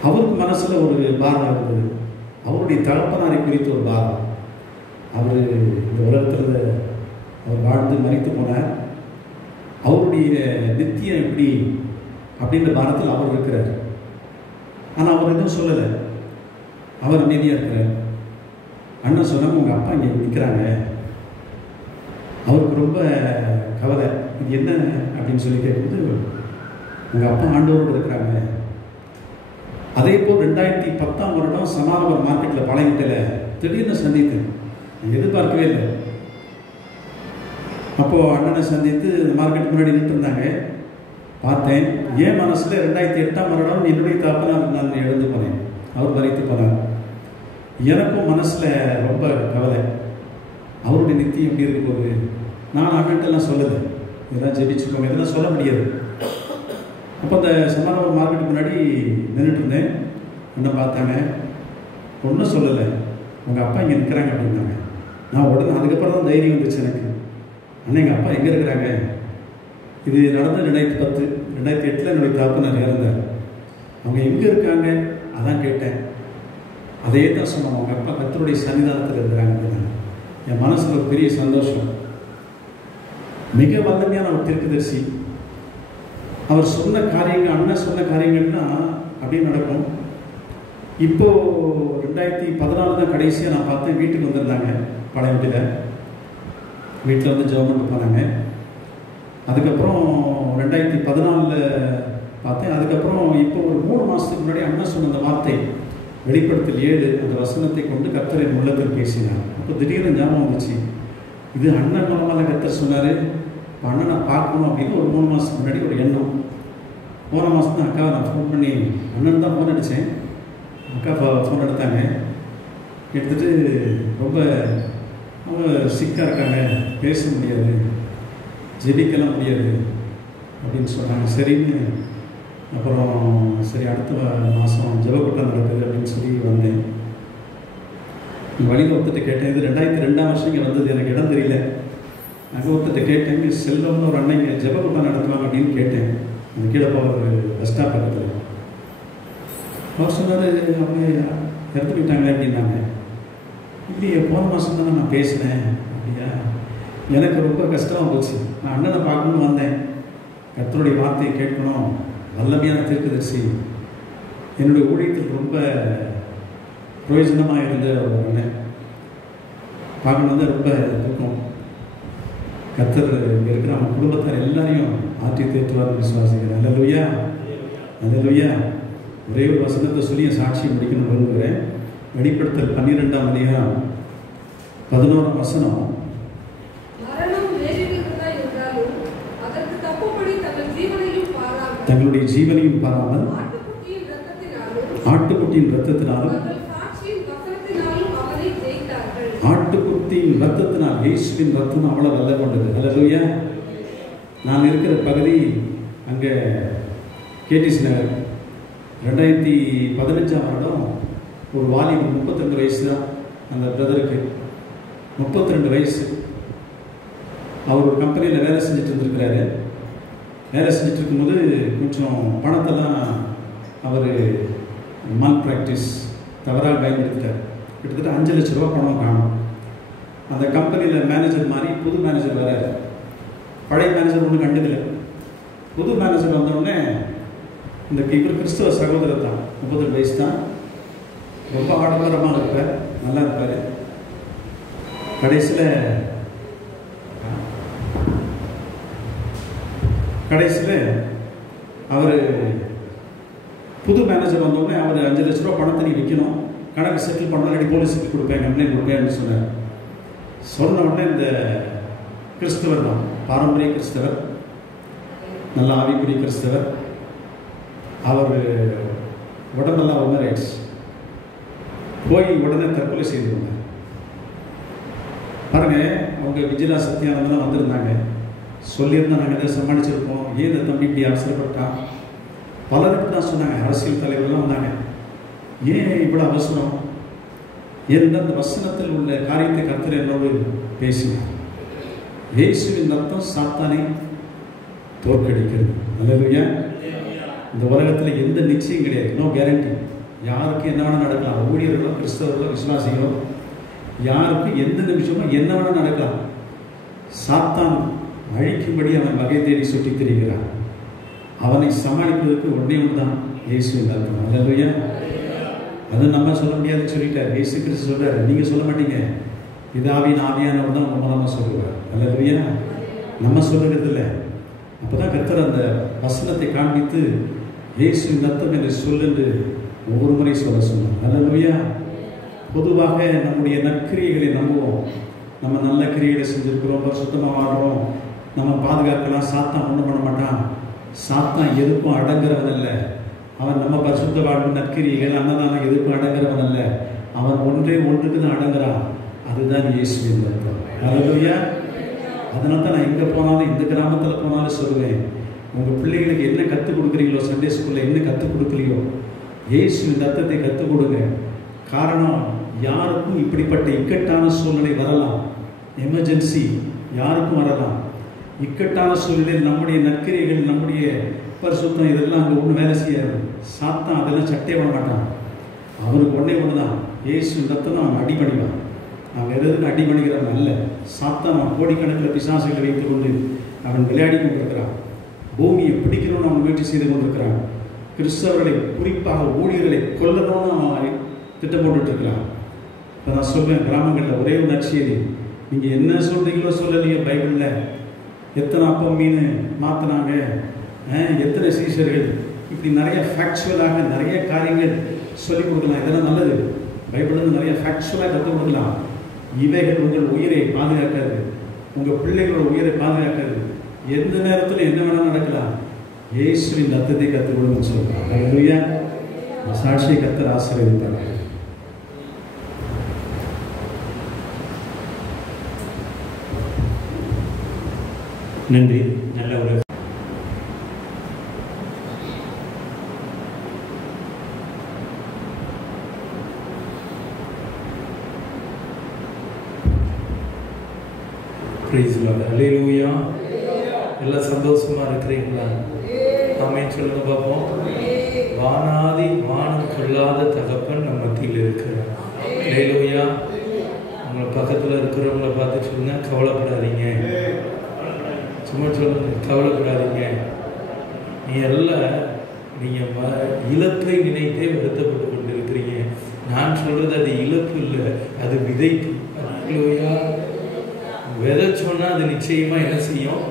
அவருக்கு மனசில் ஒரு பாரம் இருந்தது. அவருடைய தகப்பனாரை குறித்து ஒரு பாரம். அவர் இந்த உலகத்தில் அவர் வாழ்ந்து மறித்து போனார். அவருடைய நித்தியம் எப்படி அப்படின்ற பாரத்தில் அவர் இருக்கிறார். ஆனால் அவர் எதுவும் சொல்லலை, அவர் அமைதியாக இருக்கிறார். அண்ணன் சொன்னாங்க, உங்கள் அப்பா இங்கே நிற்கிறாங்க. அவருக்கு ரொம்ப கவலை. இது என்ன அப்படின்னு சொல்லி கேட்கும்போது, உங்கள் அப்பா ஆண்டவரோடு இருக்கிறாங்க. அதே போல் 2010ஆம் வருடம் சமாதானம் மார்க்கெட்டில் பழையத்தில் திடீர்னு சந்தித்தேன். எதிர்பார்க்கவே இல்லை. அப்போது அண்ணனை சந்தித்து மார்க்கெட் முன்னாடி நின்று இருந்தாங்க. பார்த்தேன். என் மனசில் 2008ஆம் வருடம் என்னுடைய தாப்பனார் நான் எழுந்து போனேன். அவர் மறைத்து போனார். எனக்கும் மனசில் ரொம்ப கவலை. அவருடைய நித்தியம் எப்படி இருக்க போகுது. நான் அண்ணன்ட்டெல்லாம் சொல்லலை, இதெல்லாம் ஜெபிச்சுக்கோங்க, இதெல்லாம் சொல்ல முடியாது. அப்போ அந்த சமாதானம் மார்க்கெட்டுக்கு முன்னாடி நின்றுட்டு இருந்தேன். அண்ணன் பார்த்தாங்க, ஒன்றும் சொல்லலை, உங்கள் அப்பா இங்கே நிற்கிறாங்க அப்படின்னாங்க. நான் உடனே அதுக்கப்புறம் தான் தைரியம் வந்துச்சு எனக்கு. அண்ணன் எங்கள் அப்பா எங்கே இருக்கிறாங்க. இது நடந்தது 2010. 2008 என்னுடைய தாப்பனார் இறந்தார். அவங்க எங்கே இருக்காங்க அதான் கேட்டேன். அதே தான் சொன்னாங்க, அவங்க அப்பா கர்த்தருடைய சன்னிதானத்தில் இருக்கிறாங்க அப்படின்னாங்க. என் மனசில் ஒரு பெரிய சந்தோஷம். மிக வல்லமையான ஒரு தீர்க்கதரிசி. அவர் சொன்ன காரியங்கள், அண்ணன் சொன்ன காரியங்கள்னா அப்படியே நடக்கும். இப்போ 2014 தான் கடைசியாக நான் பார்த்தேன். வீட்டுக்கு வந்திருந்தாங்க, பழைய வீட்டில் வந்து ஜெபம் பண்ணிட்டு போனாங்க. அதுக்கப்புறம் 2014 பார்த்தேன். அதுக்கப்புறம் இப்போ ஒரு 3 மாதத்துக்கு முன்னாடி அண்ணன் சொன்ன அந்த வார்த்தை, வெளிப்படுத்தல் 7 அந்த வசனத்தை கொண்டு கர்த்தரின் உள்ளத்தில் பேசினார். அப்போ திடீர்னு ஞாபகம் வந்துச்சு, இது அண்ணன் மூலமாக கர்த்தர் சொன்னார், அண்ணனை பார்க்கணும் அப்படின்னு ஒரு 3 மாதத்துக்கு முன்னாடி ஒரு எண்ணம். போன மாதம் தான் அக்காவை நான் ஃபோன் பண்ணி, அண்ணன் தான் ஃபோன் அடித்தேன். அக்கா ஃபோன் எடுத்தாங்க. எடுத்துகிட்டு ரொம்ப அவங்க சிக்காக இருக்காங்க, பேச முடியாது, ஜெபிக்கலாம் முடியாது அப்படின்னு சொன்னாங்க. சரின்னு அப்புறம் சரி அடுத்த மாதம் ஜெபக்கூட்டம் நடக்குது அப்படின்னு சொல்லி வந்தேன். வழியில் ஒருத்தட்ட கேட்டேன். இது 2002ஆம் வருஷம் இங்கே வந்தது, எனக்கு இடம் தெரியல. அங்கே ஒருத்தட்ட கேட்டேன், இங்கே செல்வம்னு ஒரு அண்ணன் இங்கே ஜெபக்கூட்டம் நடத்துவாங்க அப்படின்னு கேட்டேன். அந்த கீழே போகிற பஸ் ஸ்டாப் பக்கத்தில். அவர் சொன்னார், அவங்க இறந்து போயிட்டாங்களே அப்படின்னாங்க. இல்லையே, போன மாதம் தானே நான் பேசினேன். அப்படியா? எனக்கு ரொம்ப கஷ்டமாக போச்சு. நான் அண்ணனை பார்க்கணுன்னு வந்தேன், கர்த்தருடைய வார்த்தையை கேட்கணும், வல்லமையான தீர்க்கதரிசி, என்னுடைய ஊழியத்தில் ரொம்ப பிரயோஜனமாக இருந்த ஒரு அண்ணன் பார்க்கணும் வந்து ரொம்ப துக்கம். கர்த்தர் இங்கே இருக்கிற அவன் குடும்பத்தார் எல்லாரையும் ஆற்றி தேற்றுவார்னு விசுவாசிக்கிறேன். அல்லேலூயா, அல்லேலூயா. ஒரே ஒரு வசனத்தை சொல்லி என் சாட்சியை முடிக்கணும்னு விரும்புகிறேன். வெளிப்படுத்தல் 12ஆம் அதிகாரம் 11ஆம் வசனம். தங்களுடைய ஜீவனையும் பாராமல் ஆட்டுக்குட்டியின் ரத்தத்தினாலும் ஆட்டுக்குட்டியின் ரத்தத்தினால் இயேசுவின் ரத்தம் அவ்வளவு நல்ல கொண்டது. அல்லேலூயா. நான் இருக்கிற பகுதி அங்கே கேடிசி நகர். 2015ஆம் வருடம் ஒரு வாலிபன் 32 வயசு தான் அந்த பிரதருக்கு. 32 வயசு. அவர் ஒரு கம்பெனியில் வேலை செஞ்சுட்டு இருந்திருக்கிறாரு. வேலை செஞ்சுட்டு இருக்கும்போது கொஞ்சம் பணத்தெல்லாம் அவர் மால் ப்ராக்டிஸ் தவறாக பயன்படுத்திட்டார். கிட்டத்தட்ட 5 லட்ச ரூபா பணம் காணும். அந்த கம்பெனியில் மேனேஜர் மாதிரி புது மேனேஜர் வராரு. பழைய மேனேஜர் ஒன்றும் கண்டுக்கல. புது மேனேஜர் வந்தோடனே இந்த இவர் கிறிஸ்தவ சகோதரர் தான், 32 வயசு தான், ரொம்ப ஆடம்பரமாக இருப்பார், நல்லா இருப்பார். கடைசியில் அவர் புது மேனேஜர் வந்தோடனே அவர் 5 லட்ச ரூபா பணத்தை நீ விற்கணும், கணக்கு செட்டில் பண்ணலாம், இல்லாட்டி போலீஸுக்கு கொடுப்பேன், கம்ப்ளைண்ட் கொடுப்பேன்னு சொன்னார். சொன்ன உடனே இந்த கிறிஸ்தவர் தான், பாரம்பரிய கிறிஸ்தவர், நல்ல ஆவிக்குரிய கிறிஸ்தவர், அவர் உடம்பெல்லாம் உமராயிடுச்சு. போய் உடனே தற்கொலை செய்து கொண்டார். பாருங்க, அவங்க விஜயா சத்யானந்தெல்லாம் வந்திருந்தாங்க. சொல்லியிருந்தா நாங்கள் எதாவது சமாளிச்சிருப்போம். ஏன் இந்த தம்பி இப்படி அவசரப்பட்டான்? பலருக்கு தான் சொன்னாங்க, அரசியல் தலைவர்கள்லாம் வந்தாங்க. ஏன் இவ்வளோ அவசரம்? எந்தெந்த வசனத்தில் உள்ள காரியத்தை கர்த்தர் என்னோடு பேசினார். இயேசுவின் ரத்தம் சாத்தானை தோற்கடிக்கிறது. அல்லேலூயா. இந்த உலகத்தில் எந்த நிச்சயம் கிடையாது, நோ கேரண்டி. யாருக்கு என்ன வேணால் நடக்கலாம். ஊழியர்களோ கிறிஸ்தவர்களோ விசுவாசிகளோ யாருக்கு எந்த நிமிஷமும் என்ன வேணால் நடக்கலாம். சாத்தான் அழிக்கும்படி அவன் வகை தேடி சுற்றி திரிகிறான். அவனை சமாளிப்பதற்கு ஒன்றே ஒன்று தான், இயேசுவின் ரத்தம். அல்லேலூயா. அது நம்ம சொல்ல முடியாதுன்னு சொல்லிட்டார். இயேசு கிறிஸ்து சொல்றாரு, நீங்கள் சொல்ல மாட்டீங்க, பிதாவின் ஆவியானவர் தான் உங்க மூலமாக சொல்லுவார். அல்லேலூயா. நம்ம சொல்லுறது இல்லை. அப்போதான் கர்த்தர் அந்த வசனத்தை காண்பித்து இயேசுவின் ரத்தம் என்று சொல்லு ஒவ்வொரு முறை சொல்ல சொன்னார். அல்லேலூயா. பொதுவாக நம்முடைய நற்கிரியைகளை நம்புவோம். நம்ம நல்ல கிரியைகளை செஞ்சுருக்கிறோம், சுத்தமாக வாழ்கிறோம், நம்ம பாதுகாக்கலாம், சாத்தான் ஒன்றும் பண்ண மாட்டான். சாத்தான் எதுக்கும் அடங்குறவன் அல்ல. அவன் நம்ம பரிசுத்த வாழ்வு நற்கிரியைகள் அன்னதானம் எதுக்கும் அடங்குறவன் அல்ல. அவன் ஒன்றுக்கு தான் அடங்குறான். அதுதான் இயேசுவின் ரத்தம். அல்லேலூயா. அதனால தான் நான் எங்கே போனாலும், இந்த கிராமத்தில் போனாலும் சொல்லுவேன், உங்கள் பிள்ளைகளுக்கு என்ன கற்றுக் கொடுக்குறீங்களோ, சண்டே ஸ்கூலில் என்ன கற்றுக் கொடுக்கலையோ, இயேசுவின் ரத்தத்தை கற்றுக் கொடுங்க. காரணம், யாருக்கும் இப்படிப்பட்ட இக்கட்டான சூழ்நிலை வரலாம். எமர்ஜென்சி யாருக்கும் வரலாம். இக்கட்டான சூழ்நிலையில் நம்முடைய நற்கிரியைகள், நம்முடைய பரிசுத்தம் இதெல்லாம் அங்கே ஒன்றும் வேலை செய்யாது. சாத்தான் அதெல்லாம் சட்டே பண்ண மாட்டான். அவனுக்கு ஒன்றே ஒன்று தான், இயேசுவின் ரத்தம் அவன் அடிபணிவான். அவன் வேறு எதுக்கு அடிபணிக்கிறவன் அல்ல. சாத்தான் அவன் கோடிக்கணக்கில் பிசாசுகளை வைத்துக் கொண்டு அவன் விளையாடி கொண்டிருக்கிறான். பூமியை பிடிக்கணும்னு அவன் முயற்சி செய்து கொண்டிருக்கிறான். கிறிஸ்தவர்களை, குறிப்பாக ஊழியர்களை கொல்லணும்னு அவன் திட்டம் போட்டுட்டு இருக்கிறான். இப்போ நான் சொல்வேன், கிராமங்களில் ஒரே ஒரு நற்செய்தி, நீங்கள் என்ன சொல்றீங்களோ சொல்லலையோ, பைபிளில் எத்தனை அப்பம் மீன் மாற்றினாங்க, எத்தனை சீஷர்கள், இப்படி நிறைய ஃபேக்சுவலாக நிறைய காரியங்கள் சொல்லிக் கொடுக்கலாம். இதெல்லாம் நல்லது. பைபிள்லேருந்து நிறைய ஃபேக்சுவலாக கற்றுக் கொடுக்கலாம். இவைகள் உங்கள் உயிரை பாதுகாக்காது, உங்கள் பிள்ளைகளோட உயிரை பாதுகாக்காது. எந்த நேரத்தில் என்ன வேணாலும் நடக்கலாம். இயேசுவின் ரத்தத்தை கற்றுக் கொடுங்கன்னு சொல்கிறாங்க. அல்லேலூயா. சாட்சியை கர்த்தர் ஆசீர்வதிப்பார். நன்றி. நல்ல ஒரு பிரைஸ் லார்ட். அல்லேலூயா. எல்லாம் சந்தோஷமா இருக்கிறீங்களா? ஆமென் சொல்லுங்க பார்ப்போம். வானாதி வானம் கொள்ளாத தகப்பன் நம்ம மத்தியில் இருக்கிறார். அல்லேலூயா. உங்களை பக்கத்தில் இருக்கிறவங்கள பார்த்து சொல்லுங்க, கவலைப்படாதீங்க. சும்மா சொல்லுங்க, கவலைப்படாதீங்க. நீங்கள் இழப்பை நினைத்தே வருத்தப்பட்டு கொண்டு இருக்கிறீங்க. நான் சொல்றது அது இழப்பு இல்லை, அது விதைப்பு. அல்லேலூயா. விதை சொன்னால் அது நிச்சயமாக என்ன செய்யும்?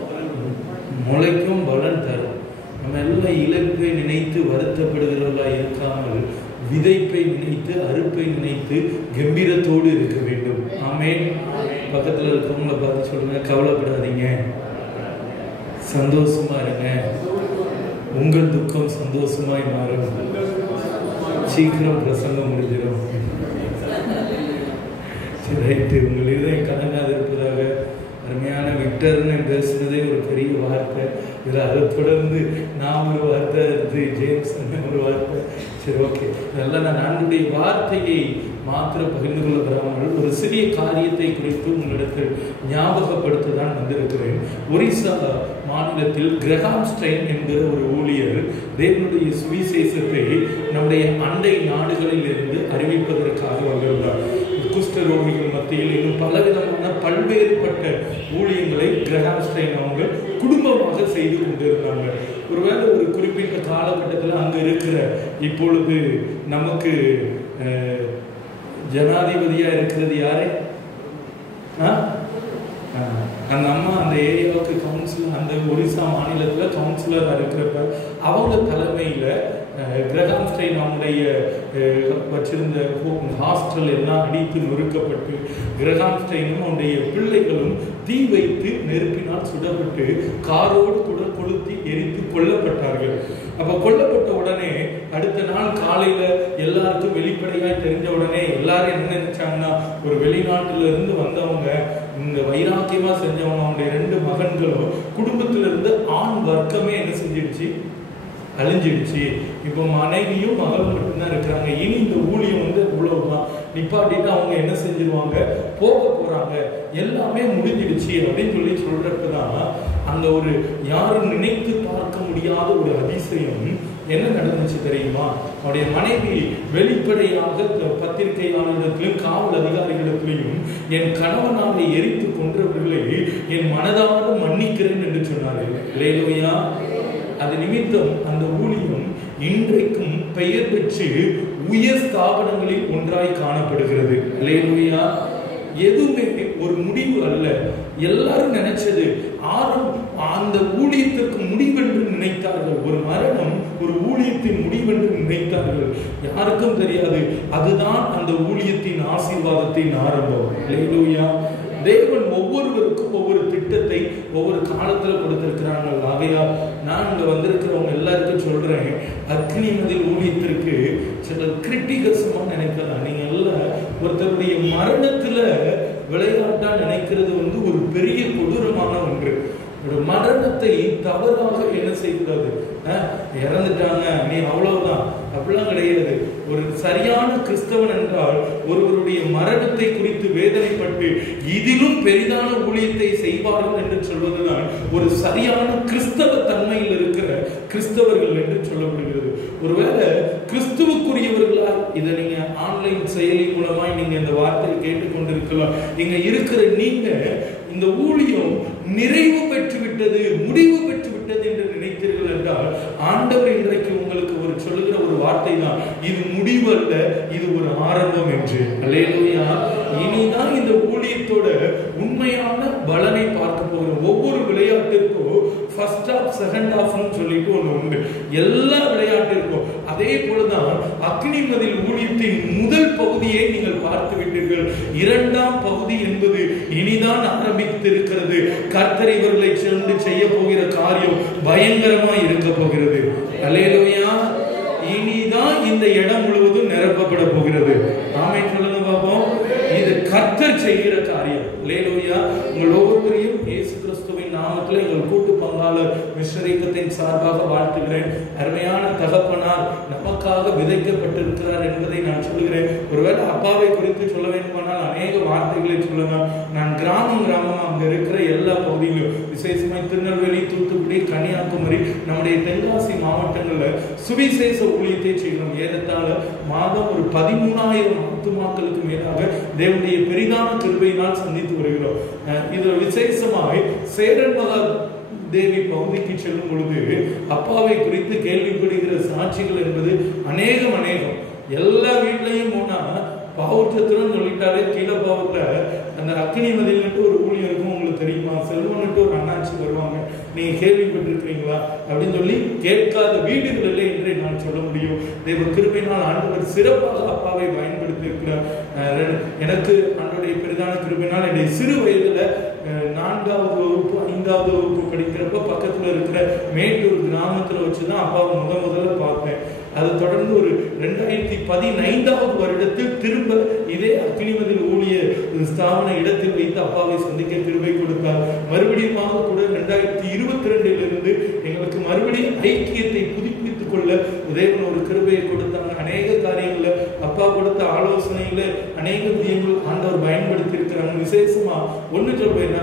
முளைக்கும், பலன் தரும். நம்ம எல்லாம் இழப்பை நினைத்து வருத்தப்படுகிறவர்களா இருக்காமல் விதைப்பை நினைத்து, அறுப்பை நினைத்து கம்பீரத்தோடு இருக்க வேண்டும். ஆமென். பக்கத்தில் இருக்கவங்களை பார்த்து சொல்லுங்க, கவலைப்படாதீங்க, சந்தோஷமா இருங்க. உங்கள் துக்கம் சந்தோஷமாய் மாறும். சீக்கிரம் பிரசங்கம் முடிஞ்சிடும். சரி, ரைட்டு. உங்கள் இதயம் கலங்காது இருப்பதாக. அருமையான விக்டர்னு பேசுனதே ஒரு பெரிய வார்த்தை. இதில் அதை தொடர்ந்து நான் ஒரு வார்த்தை, ஜேம்ஸ் ஒரு வார்த்தை. சரி, ஓகே. இதெல்லாம் நான் ஆண்டுடைய வார்த்தையை மாத்திரம் பகிர்ந்து கொள்ள வராமல் ஒரு சிறிய காரியத்தை குறித்து உங்களிடத்தில் ஞாபகப்படுத்த தான் வந்திருக்கிறேன். ஒரிசா மாநிலத்தில் கிரஹாம் ஸ்டைன் என்கிற ஒரு ஊழியர் தேவனுடைய சுவிசேஷத்தை நம்முடைய அண்டை நாடுகளில் இருந்து அறிவிப்பதற்காக வந்துள்ளார். குஷ்டரோகிகள் மத்தியில் இன்னும் பலவிதமான பல்வேறுபட்ட ஊழியங்களை கிரஹாம் ஸ்டைன் அவங்க குடும்பமாக செய்து கொண்டிருந்தாங்க. ஒருவேளை ஒரு குறிப்பிட்ட காலகட்டத்தில் அங்கே இருக்கிற இப்பொழுது நமக்கு ஜனாதிபதியா இருக்கிறது யாரு? அந்த அம்மா அந்த ஏரியாவுக்கு கவுன்சிலர், அந்த ஒரிசா மாநிலத்துல கவுன்சிலரா இருக்கிறப்ப அவங்க தலைமையில கிரஹாம் ஸ்டைன் அவங்களுடைய வச்சிருந்த ஹாஸ்டல் எல்லாம் அடித்து நொறுக்கப்பட்டு கிரஹாம் ஸ்டைனும் அவனுடைய பிள்ளைகளும் தீ வைத்து நெருப்பினால் சுடப்பட்டு காரோடு கூட கொளுத்தி எரித்து கொல்லப்பட்டார்கள். அப்ப கொல்லப்பட்ட உடனே அடுத்த நாள் காலையில எல்லாருக்கும் வெளிப்படையாய் தெரிஞ்ச உடனே எல்லாரும் என்ன நினைச்சாங்கன்னா, ஒரு வெளிநாட்டுல இருந்து வந்தவங்க இந்த வைராக்கியமா செஞ்சவங்க அவனுடைய 2 மகன்களும் குடும்பத்தில இருந்து ஆண் வர்க்கமே என்ன செஞ்சிடுச்சு, அழிஞ்சிடுச்சு. இப்போ மனைவியும் மகளும் மட்டும்தான் இருக்கிறாங்க. இனி இந்த ஊழியம் இவ்வளவுதான் நிப்பாட்டிட்டு அவங்க என்ன செஞ்சிருவாங்க, போக போறாங்க, எல்லாமே முடிஞ்சிடுச்சு அப்படின்னு சொல்லி சொல்றப்பதான் அந்த ஒரு யாரும் நினைத்து பார்க்க முடியாத ஒரு அதிசயம் என்ன நடந்துச்சு தெரியுமா? அவருடைய மனைவி வெளிப்படையாக பத்திரிகையாளர்களிடத்திலும் காவல் அதிகாரிகளிடத்திலையும் என் கணவனாரை எரித்து கொன்றவர்களை என் மனதார மன்னிக்கிறேன் என்று சொன்னார்கள். அல்லேலூயா. அது நிமித்தம் அந்த ஊழியம் இன்றைக்கும் பெயர் பெற்று உயர் ஸ்தாபனங்களில் ஒன்றாய் காணப்படுகிறது. அல்லேலூயா. எதுவுமே ஒரு முடிவு அல்ல. எல்லாரும் நினைச்சது அந்த ஊழியத்திற்கு முடிவென்று நினைத்தார்கள். ஒரு மரணம் ஒரு ஊழியத்தின் முடிவென்று நினைத்தார்கள். யாருக்கும் தெரியாது அதுதான் அந்த ஊழியத்தின் ஆசீர்வாதத்தின் ஆரம்பம். அல்லேலூயா. தேவன் ஒவ்வொருவருக்கும் ஒவ்வொரு திட்டத்தை ஒவ்வொரு காலத்துல கொடுத்திருக்கிறாங்க. ஆகையா நான் இங்க வந்திருக்கிறவங்க எல்லாருக்கும் சொல்றேன், அக்னிமதில் ஊழியத்திற்கு சில கிரிட்டிகல்ஸமா நினைக்கலாம். நீங்க எல்லாம் ஒருத்தருடைய மரணத்துல விளையாட்டா நினைக்கிறது ஒரு பெரிய கொடூரமான ஒன்று. ஒரு மரணத்தை தவறாக என்ன செய்யக்கூடாது. இறந்துட்டாங்க நீ அவ்வளவுதான் அப்படிலாம் கிடையாது. ஒரு சரியான கிறிஸ்தவன் என்றால் ஒருவருடைய மரணத்தை குறித்து வேதனைப்பட்டு இதிலும் பெரிதான ஊழியத்தை செய்வார்கள் என்று சொல்வதுதான் ஒரு சரியான கிறிஸ்தவ தன்மையில் இருக்கிற கிறிஸ்தவர்கள் என்று சொல்லப்படுகிறது. ஒருவேளை கிறிஸ்துவுக்குரியவர்களா இதை நீங்க ஆன்லைன் செயலி மூலமாய் நீங்க இந்த வார்த்தையை கேட்டுக்கொண்டிருக்கலாம். இங்க இருக்கிற நீங்க இந்த ஊழியம் நிறைவு பெற்று விட்டது, முடிவு பெற்று விட்டது என்று நினைத்தீர்கள் என்றால் ஆண்டவர் இன்றைக்கு உங்களுக்கு ஒரு சொல்லுகிற ஒரு வார்த்தை தான், இது முடிவு அல்ல, இது ஒரு ஆரம்பம் என்று. அல்லேலூயா. இனிதான் இந்த ஊழியத்தோட உண்மையான பலனை பார்க்க போகிறோம். ஒவ்வொரு விளையாட்டிற்கும் ஃபர்ஸ்ட் ஹாஃப் செகண்ட் ஹாஃப்னு சொல்லிட்டு ஒன்று உண்டு எல்லா விளையாட்டிற்கும். அதே போலதான் அக்னிமதில் ஊழியத்தின் முதல் பகுதியை நீங்கள் பார்த்து விட்டீர்கள். 2ஆம் பகுதி என்பது இனிதான் ஆரம்பித்திருக்கிறது. கர்த்தர் இவர்களை சென்று செய்ய போகிற காரியம் பயங்கரமா இருக்க போகிறது. அல்லேலூயா. இனிதான் இந்த இடம் முழுவதும் நிரப்பப்பட போகிறது. ஆமென் சொல்லுங்க பாப்போம். இது கர்த்தர் செய்கிற காரியம். அல்லேலூயா. உங்கள் ஒவ்வொருவரையும் இயேசு கிறிஸ்துவின் நாமத்தில் எங்கள் கூட்டு பங்காளர் மிஷனரிக்கத்தின் சார்பாக வாழ்த்துகிறேன். அருமையான தகப்பனார் நமக்காக விதைக்கப்பட்டிருக்கிறார் என்பதை நான் சொல்கிறேன். ஒருவேளை அப்பாவை குறித்து சொல்ல வேண்டுமானால் அநேக வார்த்தைகளை சொல்லலாம். நான் கிராமமா அங்க இருக்கிற எல்லா பகுதியிலும் விசேஷமாய் திருநெல்வேலி, தூத்துக்குடி, கன்னியாகுமரி, நம்முடைய தென்காசி மாவட்டங்கள்ல சுவிசேஷ ஊழியத்தை செய்கிறோம். ஏறத்தாழ மாதம் ஒரு 13,000 ஆத்துமாக்களுக்கு மேலாக தேவனுடைய பெரிதான கிருபையினால் சந்தித்து வருகிறோம். இது விசேஷமாய் சேரன் மகா தேவி பகுதிக்கு செல்லும் பொழுது அப்பாவை குறித்து கேள்விப்படுகிற சாட்சிகள் என்பது அநேகம். எல்லா வீட்லையும் போனா பாவத்திரம் சொல்லிட்டாலே கீழே பாவத்துல அந்த அக்னிமதில்ட்டு ஒரு ஊழியம் இருக்கும். உங்களுக்கு தெரியுமா? செல்வன்ட்டு ஒரு அண்ணாச்சி வருவாங்க. நீங்க கேள்விப்பட்டிருக்கிறீங்களா அப்படின்னு சொல்லி கேட்காத வீடுகள் இல்லை என்று நான் சொல்ல முடியும். தேவ கிருபையினால் ஆண்டவர் சிறப்பாக அப்பாவை பயன்படுத்தி இருக்கிறார். எனக்கு ஆண்டவருடைய பெரிதான கிருபையினால் என்னுடைய சிறு வயதுல 4வது வகுப்பு 5வது வகுப்பு படிக்கிறப்ப பக்கத்துல இருக்கிற மேட்டூர் கிராமத்துல வச்சுதான் அப்பாவை முதல்ல பார்த்தேன். அது தொடர்ந்து ஒரு 2015 வருடத்தில் திரும்ப இதே அக்னிமதில் ஊழிய ஸ்தாபன இடத்தில் வைத்து அப்பாவை சந்திக்க கிருபை கொடுத்தார். மறுபடியும் கூட 2022 எங்களுக்கு மறுபடியும் ஐக்கியத்தை புதுப்பித்துக் கொள்ள தேவன் ஒரு கிருபையை கொடுத்தாங்க. அநேக காரியங்கள்ல அப்பா கொடுத்த ஆலோசனையில அநேக விஷயங்கள் ஆண்டவர் பயன்படுத்தி இருக்கிறாங்க. விசேஷமா ஒண்ணு சொல்வேன்,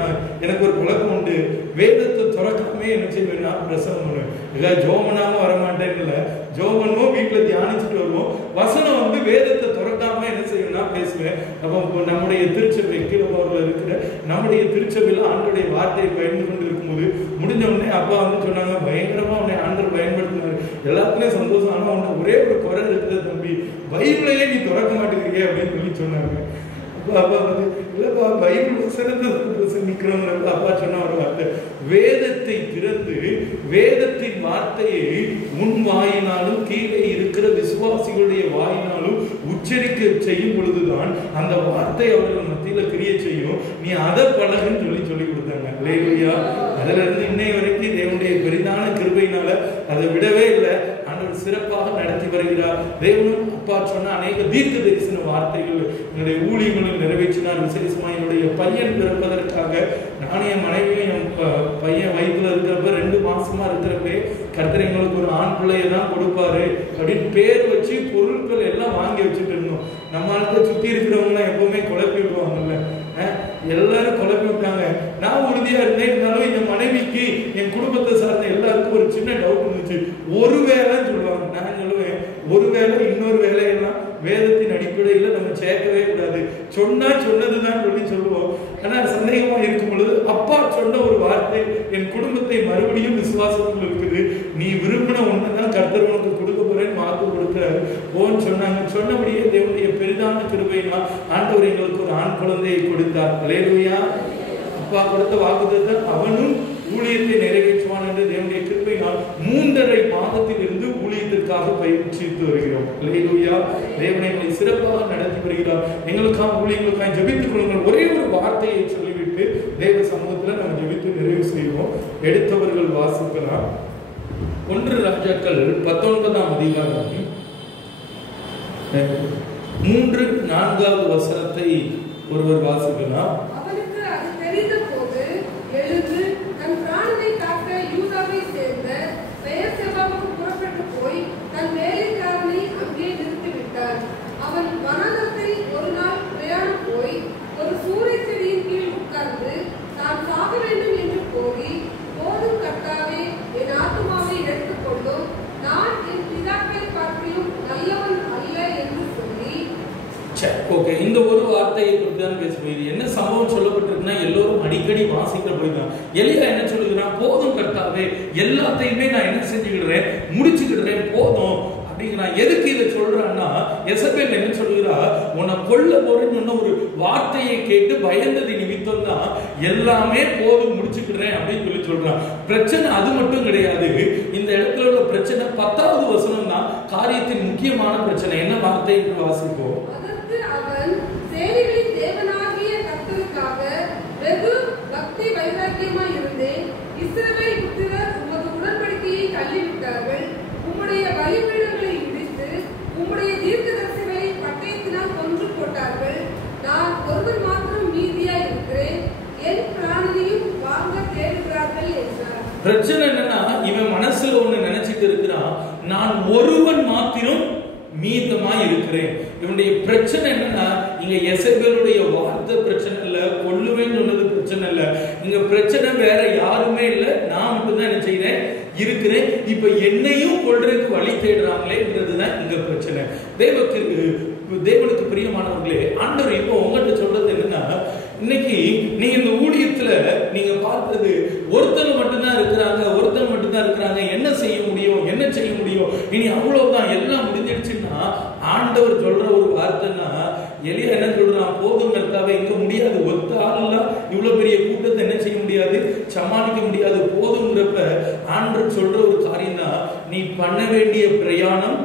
எனக்கு ஒரு பழக்கம் உண்டு, வேதத்தை துறக்காமே என்ன செய்வேன்னா பிரசங்கம் பண்ணுவேன். ஜோமனாம வரமாட்டேன்னு ஜோமனோ வீட்டுல தியானிச்சுட்டு வருவோம், வசனம் வேதத்தை துறக்காம என்ன செய்யணும்னா பேசுவேன். அப்போ நம்முடைய திருச்சபை கீழப்பூர்ல இருக்கிற நம்முடைய திருச்சபையில ஆண்டோடைய வார்த்தையை பயந்து கொண்டு இருக்கும்போது முடிஞ்ச உடனே அப்பா சொன்னாங்க, பயங்கரமா உன்னை ஆண்டவர் பயன்படுத்தினாரு, எல்லாத்துலயும் சந்தோஷம். ஆனா உன்னை ஒரே ஒரு குறை இருக்குது தம்பி, பைபிளையே நீ துறக்க மாட்டேங்கிறீங்க அப்படின்னு சொல்லி சொன்னாங்க. அப்பா இல்லப்பா பைபிள் வசனத்தை நிக்கிறோம். அப்பா சொன்ன ஒரு வார்த்தை, வேதத்தை திறந்து வேதத்தின் வார்த்தையை உன் வாயினாலும் கீழே இருக்கிற விசுவாசிகளுடைய வாயினாலும் உச்சரிக்க செய்யும் பொழுதுதான் அந்த வார்த்தை அவர்கள் மத்தியில கிரியை செய்யும். நீ அதை பழகுன்னு சொல்லி கொடுத்தாங்க. அல்லேலூயா. அதுல இருந்து இன்னைய வரைக்கும் தேவனுடைய பெரிதான கிருபையினால அதை விடவே இல்லை. ஆண்டவர் சிறப்பாக நடத்தி வருகிறார். தேவனும் அப்பா சொன்ன அநேக தீர்க்க தரிசன வார்த்தைகள் என்னுடைய ஊழியங்களில் நிறைவேற்றினார். விசேஷமா என்னுடைய பையன் பிறப்பதற்காக நானும் என் மனைவியும் என் பையன் வயிற்றுல இருக்கிறப்ப 2 மாசமா இருக்கிறப்ப கர்த்தர் எங்களுக்கு ஒரு ஆண் பிள்ளையை தான் கொடுப்பாரு அப்படின்னு பேர் வச்சு பொருட்கள் எல்லாம் வாங்கி வச்சுட்டு இருந்தோம். நம்ம ஆளுக்கு சுத்தி இருக்கிறவங்க எப்பவுமே குழப்பி விடுவாங்கல்ல, எல்லாரும் குழப்பி விட்டாங்க. நான் உறுதியா இருந்தேன். இருந்தாலும் என் மனைவிக்கு என் குடும்பத்தை சார்ந்த எல்லாருக்கும் ஒரு சின்ன டவுட் இருந்துச்சு. ஒரு வேலை சொல்லுவாங்க, நான் சொல்லுவேன் ஒரு வேலை இன்னொரு வேலையெல்லாம் வேதத்தின் அடிப்படையில் நம்ம சேர்க்கவே கூடாது, சொன்னா சொன்னதுதான் சொல்லுவோம். ஆனா சந்தேகமா இருக்கும் பொழுது அப்பா சொன்ன ஒரு வார்த்தை என் குடும்பத்தை மறுபடியும் விசுவாசத்தில் இருக்குது. நீ விரும்பின ஒண்ணுதான் கர்த்தர் உனக்கு கொடுக்க போறேன்னு வாக்கு கொடுக்கிறாரு போன்னு சொன்னாங்க. சொன்னபடியே தேவனுடைய பெரிதான கிருபையினால் ஆண்டவர் எங்களுக்கு ஒரு ஆண் குழந்தையை கொடுத்தார். அல்லேலூயா. அப்பா கொடுத்த வாக்குத்தத்தம் அவனும் ஊழியத்தை நிறைவேற்றுவான் என்று தேவனுடைய கிருபையினால் 3.5 மாதத்தில் இருந்து ஊழியத்திற்காக பயிற்சித்து வருகிறோம். அல்லேலூயா. தேவனை எங்களை சிறப்பாக நடத்தி வருகிறார். எங்களுக்காக ஊழியங்களுக்காக ஜெபித்துக் கொள்ளுங்கள். ஒரே ஒரு வார்த்தையை சொல்லிவிட்டு தேவ சமூகத்தில் நம்ம ஜெபித்து நிறைவு செய்வோம். எடுத்தவர்கள் வாசிக்கலாம். 1 ராஜாக்கள் 19ஆம் அதிகாரம் 3-4 வசனத்தை ஒருவர் வாசிக்கலாம். அவனுக்கு அது தெரிந்த போது எழுந்து தன் பிராணனை காக்க யூதாவை சேர்ந்த பெயர்செபாவுக்கு புறப்பட்டு போய் தன் வேலைக்காரனை அங்கே நிறுத்திவிட்டார். அவன் வனாந்தரத்தில் ஒரு நாள் பிரயாணம் போய் ஒரு சூறை செடியின் கீழ் உட்கார்ந்து தான் சாக வேண்டும் என்று கோரி, போதும் கர்த்தாவே, என் ஆத்துமாவை எடுத்துக்கொள்ளும், நான் என் பிதாக்களை பார்க்கிலும் நல்லவன் அல்ல என்று சொல்லி. ஓகே, இந்த ஒரு வார்த்தையை குறித்து தான் பேசுவோம். இது என்ன சம்பவம் சொல்லப்பட்டிருக்குன்னா எல்லோரும் அடிக்கடி வாசிக்கிற போய்தான். எலியா என்ன சொல்லுகிறான், போதும் கர்த்தாவே, எல்லாத்தையுமே நான் என்ன செஞ்சுக்கிடுறேன், முடிச்சுக்கிடுறேன், போதும் அப்படிங்கிறான். எதுக்கு இதை சொல்றான்னா, எசபேல் என்ன சொல்லுகிறா, உன்னை கொல்ல போறேன்னு சொன்ன ஒரு வார்த்தையை கேட்டு பயந்தது நிமித்தம் தான் எல்லாமே போதும் முடிச்சுக்கிடுறேன் அப்படின்னு சொல்றான். பிரச்சனை அது மட்டும் கிடையாது. இந்த இடத்துல உள்ள பிரச்சனை 10வது வசனம் தான் காரியத்தின் முக்கியமான பிரச்சனை. என்ன வார்த்தை வாசிப்போம். அவன் சேனைகளின் தேவனாகிய கர்த்தருக்காக வெகு பக்தி வைராக்கியமாய் இருந்தேன். இஸ்ரவேல் புத்திரர் உமது உடன்படிக்கையை தள்ளிவிட்டார்கள். உம்முடைய பலிபீடங்களை இடித்து உம்முடைய தீர்க்கதரிசிகளை பட்டயத்தினால் கொன்று போட்டார்கள். நான் ஒருவர் மாத்திரம் மீதியாய் இருக்கிறேன். என் பிராணனையும் வாங்க தேடுகிறார்கள் என்றார். பிரச்சனை என்னன்னா, இவன் மனசுல ஒண்ணு நினைச்சிட்டு இருக்கிறான், நான் ஒருவன் மாத்திரம் மீதமா இருக்கிறேன். இவனுடைய பிரச்சனை என்னன்னா, இங்க எசபேலுடைய வார்த்தை பிரச்சனை இல்ல, கொல்லுவேன்னு சொன்னது பிரச்சனை இல்ல. இங்க பிரச்சனை வேற யாருமே இல்ல, நான் மட்டும்தான் என்ன செய்யறேன், இருக்கிறேன். இப்ப என்னையும் கொல்றதுக்கு வழி தேடுறாங்களேன்றதுதான் இங்க பிரச்சனை. தேவனுக்கு பிரியமானவர்களே, ஆண்டவர் இப்போ உங்கள்கிட்ட சொல்றது என்னன்னா, இன்னைக்கு நீங்க இந்த ஊழியத்துல நீங்க பார்த்தது ஒருத்தங்க மட்டும்தான் இருக்கிறாங்க, ஒருத்தங்க மட்டும்தான் இருக்கிறாங்க, என்ன செய்ய முடியும், என்ன செய்ய முடியும், இனி அவ்வளவுதான் எல்லாம் முடிஞ்சிடுச்சுன்னா ஆண்டவர் சொல்ற ஒரு வார்த்தைன்னா, எலியா என்ன சொல்றான், போதும் கர்த்தாவே, இங்க முடியாது, ஒத்த ஆளெல்லாம் இவ்வளவு பெரிய கூட்டத்தை என்ன செய்ய முடியாது, சமாளிக்க முடியாது, போதுங்கிறப்ப ஆண்டவர் சொல்ற ஒரு காரியம் தான், நீ பண்ண வேண்டிய பிரயாணம்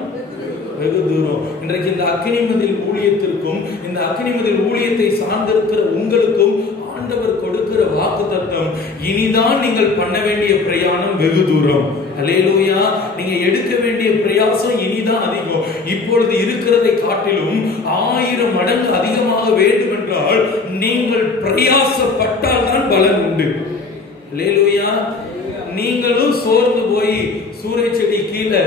வெகு தூரம். இன்றைக்கு இந்த அக்னிமதில் ஊழியத்திற்கும் இந்த அக்னிமதில் ஊழியத்தை சார்ந்திருக்கிற உங்களுக்கும் ஆண்டவர் கொடுக்கிற வாக்குத்தத்தம், இனிதான் நீங்கள் பண்ண வேண்டிய பிரயாணம் வெகு தூரம். அல்லேலூயா. நீங்க எடுக்க வேண்டிய பிரயாசம் இனிதான் அதிகம். இப்பொழுது இருக்கிறதை காட்டிலும் 1000 மடங்கு அதிகமாக வேண்டும் என்றால் நீங்கள் பிரயாசப்பட்டால் தான் பலன் உண்டு. அல்லேலூயா. நீங்களும் சோர்ந்து போய் சூறை செடி கீழே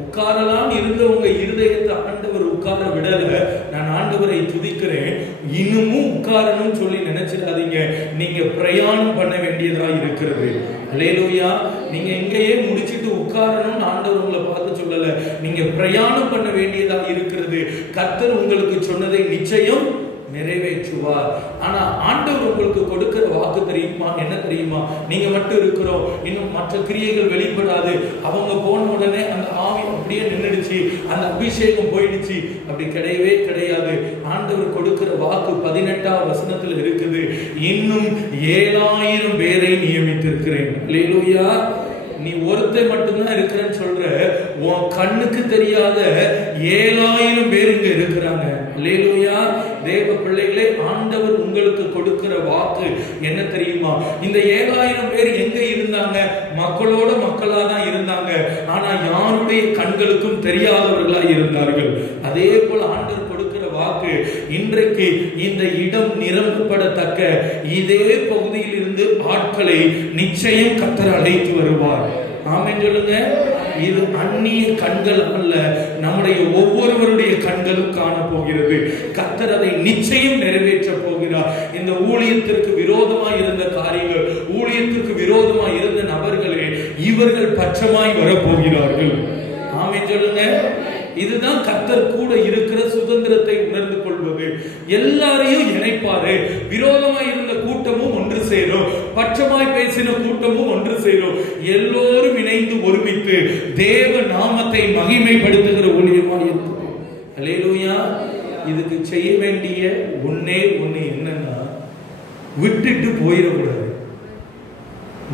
உட்காரலாம் இருந்தவங்க இருதயத்தை ஆண்டவர் உட்கார விடல. நான் ஆண்டவரை துதிக்கிறேன். இன்னமும் உட்காரணும் சொல்லி நினைச்சிடாதீங்க. நீங்க பிரயாணம் பண்ண வேண்டியதா இருக்கிறது. அல்லேலூயா. நீங்க எங்கேயே முடிச்சிட்டு உட்காரணும் ஆண்டவர் உங்களை பார்த்து சொல்லல. நீங்க பிரயாணம் பண்ண வேண்டியதா இருக்கிறது. கர்த்தர் உங்களுக்கு சொன்னதை நிச்சயம் நிறைவேற்றுவார். ஆனா ஆண்டவர் உங்களுக்கு கொடுக்கிற வாக்கு தெரியுமா? என்ன தெரியுமா? நீங்க மட்டும் இருக்கிறோம், இன்னும் மற்ற கிரியைகள் வெளிப்படாது. அவங்க போன உடனே அந்த ஆவி அப்படியே நின்றுடுச்சு, அந்த அபிஷேகம் போயிடுச்சு. அப்படி கிடையவே கிடையாது. ஆண்டவர் கொடுக்கிற வாக்கு 18ஆம் வசனத்தில் இருக்குது. இன்னும் 7000 பேரை நியமித்திருக்கிறேன். அல்லேலூயா. நீ ஒருத்தன் மட்டும்தான் இருக்கிறேன்னு சொல்ற. உன் கண்ணுக்கு தெரியாத 7000 பேர் இங்க இருக்கிறாங்க. அல்லேலூயா. தேவ பிள்ளைகளே, ஆண்டவர் உங்களுக்கு கொடுக்கிற வாக்கு என்ன தெரியுமா? இந்த 7000 பேர் எங்க இருந்தாங்க? மக்களோட மக்களா தான் இருந்தாங்க. ஆனா யாருடைய கண்களுக்கும் தெரியாதவர்களா இருந்தார்கள். அதே போல ஆண்டவர் கொடுக்கிற வாக்கு இன்றைக்கு இந்த இடம் நிரப்பப்படத்தக்க இதே பகுதியில் இருந்து ஆட்களை நிச்சயம் கர்த்தர் அழைத்து வருவார். ஆமென் சொல்லுங்க. இது அந்நிய கண்கள் அல்ல, நம்முடைய ஒவ்வொருவருடைய கண்களும் காண போகிறது. கர்த்தர் அதை நிச்சயம் நிறைவேற்ற போகிறார். இந்த ஊழியத்திற்கு விரோதமாய் இருந்த காரியங்கள், ஊழியத்திற்கு விரோதமாய் இருந்த நபர்களே, இவர்கள் பட்சமாய் வரப்போகிறார்கள். ஆமென் சொல்லுங்க. இதுதான் கர்த்தர் கூட இருக்கிற சுதந்திரத்தை உணர்ந்து கொள்வது. எல்லாரையும் இணைப்பாரு. விரோதமாய் இருந்த கூட்டமும் ஒன்று சேரும், பட்சமாய் பேசின கூட்டமும் ஒன்று சேரும். எல்லோரும் இணைந்து ஒருமித்து தேவ நாமத்தை மகிமைப்படுத்துகிற ஊழியமாய் இருக்கும். அல்லேலூயா. இதுக்கு செய்ய வேண்டிய ஒண்ணே ஒண்ணு என்னன்னா, விட்டுட்டு போயிடக்கூடாது.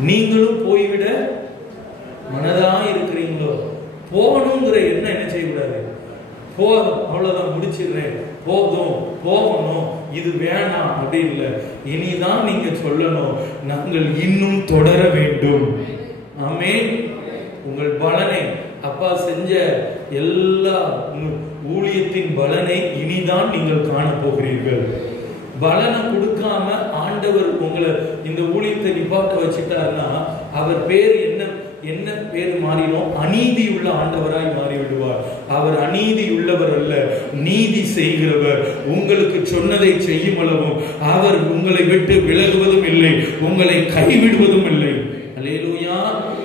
நீங்களும் போய்விட மனதா இருக்கிறீங்களோ, போகணுங்கிற எண்ணம் என்ன செய்யக்கூடாது. போதும், அவ்வளவுதான், முடிச்சிடுறேன், போதும், போகணும், இது வேணாம் அப்படி இல்லை. இனிதான் நீங்க சொல்லணும், நாங்கள் இன்னும் தொடர வேண்டும். ஆமென். உங்கள் பலனை, அப்பா செஞ்ச எல்லா ஊழியத்தின் பலனை இனிதான் நீங்கள் காண போகிறீர்கள். பலனை கொடுக்காம ஆண்டவர் உங்களை இந்த ஊழியத்தை நிப்பாட்ட வச்சுட்டாருன்னா அவர் பேர் என்ன பேர் மாறினோம்? அநீதி உள்ள ஆண்டவராய் மாறிவிடுவார். அவர் அநீதி உள்ளவர் அல்ல, நீதி செய்கிறவர். உங்களுக்கு சொன்னதை செய்யும் அளவும் அவர் உங்களை விட்டு விலகுவதும் இல்லை, உங்களை கைவிடுவதும் இல்லை. அல்லேலூயா.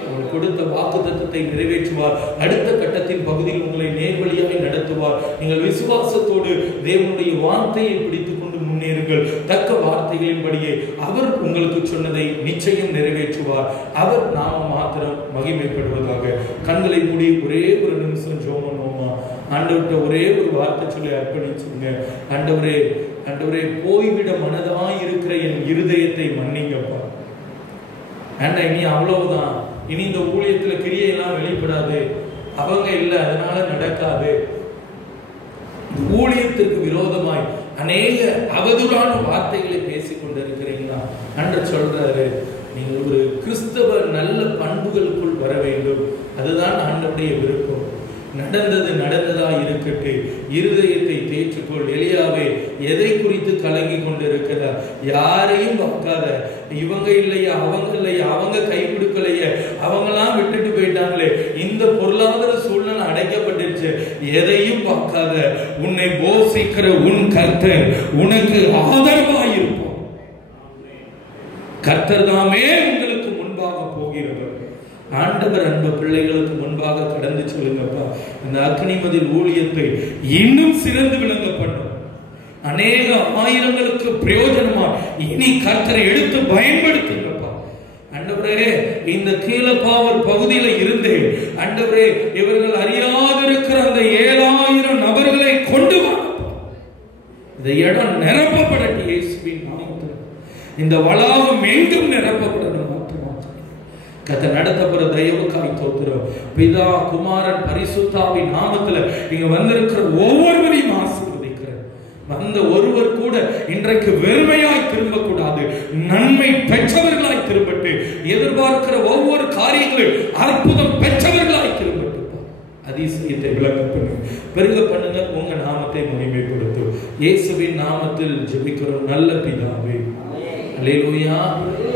அவர் கொடுத்த வாக்குத்தத்தத்தை நிறைவேற்றுவார். அடுத்த கட்டத்தின் பகுதியில் உங்களை நேர்வழியாய் நடத்துவார். நீங்கள் விசுவாசத்தோடு தேவனுடைய வார்த்தையை பிடித்துக் கொண்டு முன்னேறுங்கள். தக்க வார்த்தைகளின்படியே அவர் உங்களுக்கு சொன்னதை நிச்சயம் நிறைவேற்றுவார். அவர் நாம மாத்திரம் மகிமைப்படுவதாக. கண்களை மூடி ஒரே ஒரு நிமிஷம் ஜெபம் பண்ணுவோமா? ஆண்டவர்கிட்ட ஒரே ஒரு வார்த்தை சொல்லி அர்ப்பணிச்சுங்க. ஆண்டவரே, ஆண்டவரே, போய்விட மனதாய் இருக்கிற என் இருதயத்தை மன்னிங்கப்பா. இனி அவ்வளவுதான், இனி இந்த ஊழியத்துல கிரியையெல்லாம் வெளிப்படாது, அவங்க இல்லை அதனால நடக்காது. ஊழியத்திற்கு விரோதமாய் அநேக அவதூறான வார்த்தைகளை பேசிக் கொண்டிருக்கிறீங்களா? அன்று சொல்றாரு, நீங்கள் ஒரு கிறிஸ்தவ நல்ல பண்புகளுக்குள் வர வேண்டும். அதுதான் ஆண்டவருடைய விருப்பம். நடந்தது நடந்ததா இருக்கட்டு, இருதயத்தை தேற்றுக்கொள். எலியாவே, எதை குறித்து கலங்கி கொண்டிருக்கிறார்? யாரையும் பார்க்காத. இவங்க இல்லையா, அவங்க இல்லையா, அவங்க கை கொடுக்கலையே, அவங்கெல்லாம் விட்டுட்டு போயிட்டாங்களே, இந்த பொருளாதார சூழ்நிலை அடைக்கப்பட்டுருச்சு, எதையும் பார்க்காத. உன்னை போஷிக்கிற உன் கர்த்தர் உனக்கு ஆதரவாயிருப்பார். கர்த்தர் தாமே உங்களுக்கு முன்பாக போகிறவர். ஆண்டவர் அன்பு பிள்ளைகளுக்கு முன்பாக கடந்து சொல்லுங்கப்பா. இந்த அக்னிமதில் ஊழியத்தை இன்னும் சிறந்து விளங்க பண்ணும். அநேக ஆயிரங்களுக்கு பிரயோஜனமா இனி கர்த்தரை எடுத்து பயன்படுத்துங்கப்பா. ஆண்டவரே, இந்த கீழப்பாவூர் பகுதியில இருந்து ஆண்டவரே, இவர்கள் அறியாதிருக்கிற அந்த 7000 நபர்களை கொண்டு வாங்கப்பா. இந்த இடம் நிரப்பப்படட்டும் இயேசுவின் நாமத்தில். இந்த வளாகம் எங்கும் நிரப்பப்படணும். கத்த நடத்தப்படுற தயவுக்காய் தோத்துறோம். பிதா, குமாரன், பரிசுத்தாவின் நாமத்துல இங்க வந்திருக்கிற ஒவ்வொருவரையும் ஆசீர்வதிக்கிறேன். வந்த ஒருவர் கூட இன்றைக்கு வெறுமையாய் திரும்பக்கூடாது, நன்மை பெற்றவர்களாய் திரும்பட்டு, எதிர்பார்க்கிற ஒவ்வொரு காரியங்களும் அற்புதம் பெற்றவர்களாய் திரும்பட்டு, அதிசயத்தை விளக்க பண்ணுங்க, பெருக பண்ணுங்க, உங்க நாமத்தை மகிமைப்படுத்தும். இயேசுவின் நாமத்தில் ஜெபிக்கிறோம் நல்ல பிதாவே. அல்லேலூயா.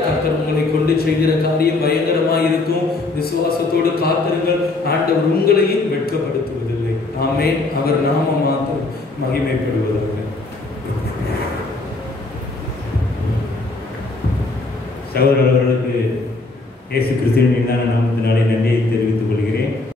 கர்த்தர் உங்களை கொண்டு செய்கிற காரியம் பயங்கரமாய் இருக்கும். விசுவாசத்தோடு காத்திருங்கள். ஆண்டவர் உங்களையும் வெட்கப்படுத்துவதில்லை. ஆமென். அவர் நாமம் மாத்திரம் மகிமைப்படுவதாக. சகோதரர்களுக்கு இயேசு கிறிஸ்துவின் மீதான நாமத்தினாலே நன்றியை தெரிவித்துக் கொள்கிறேன்.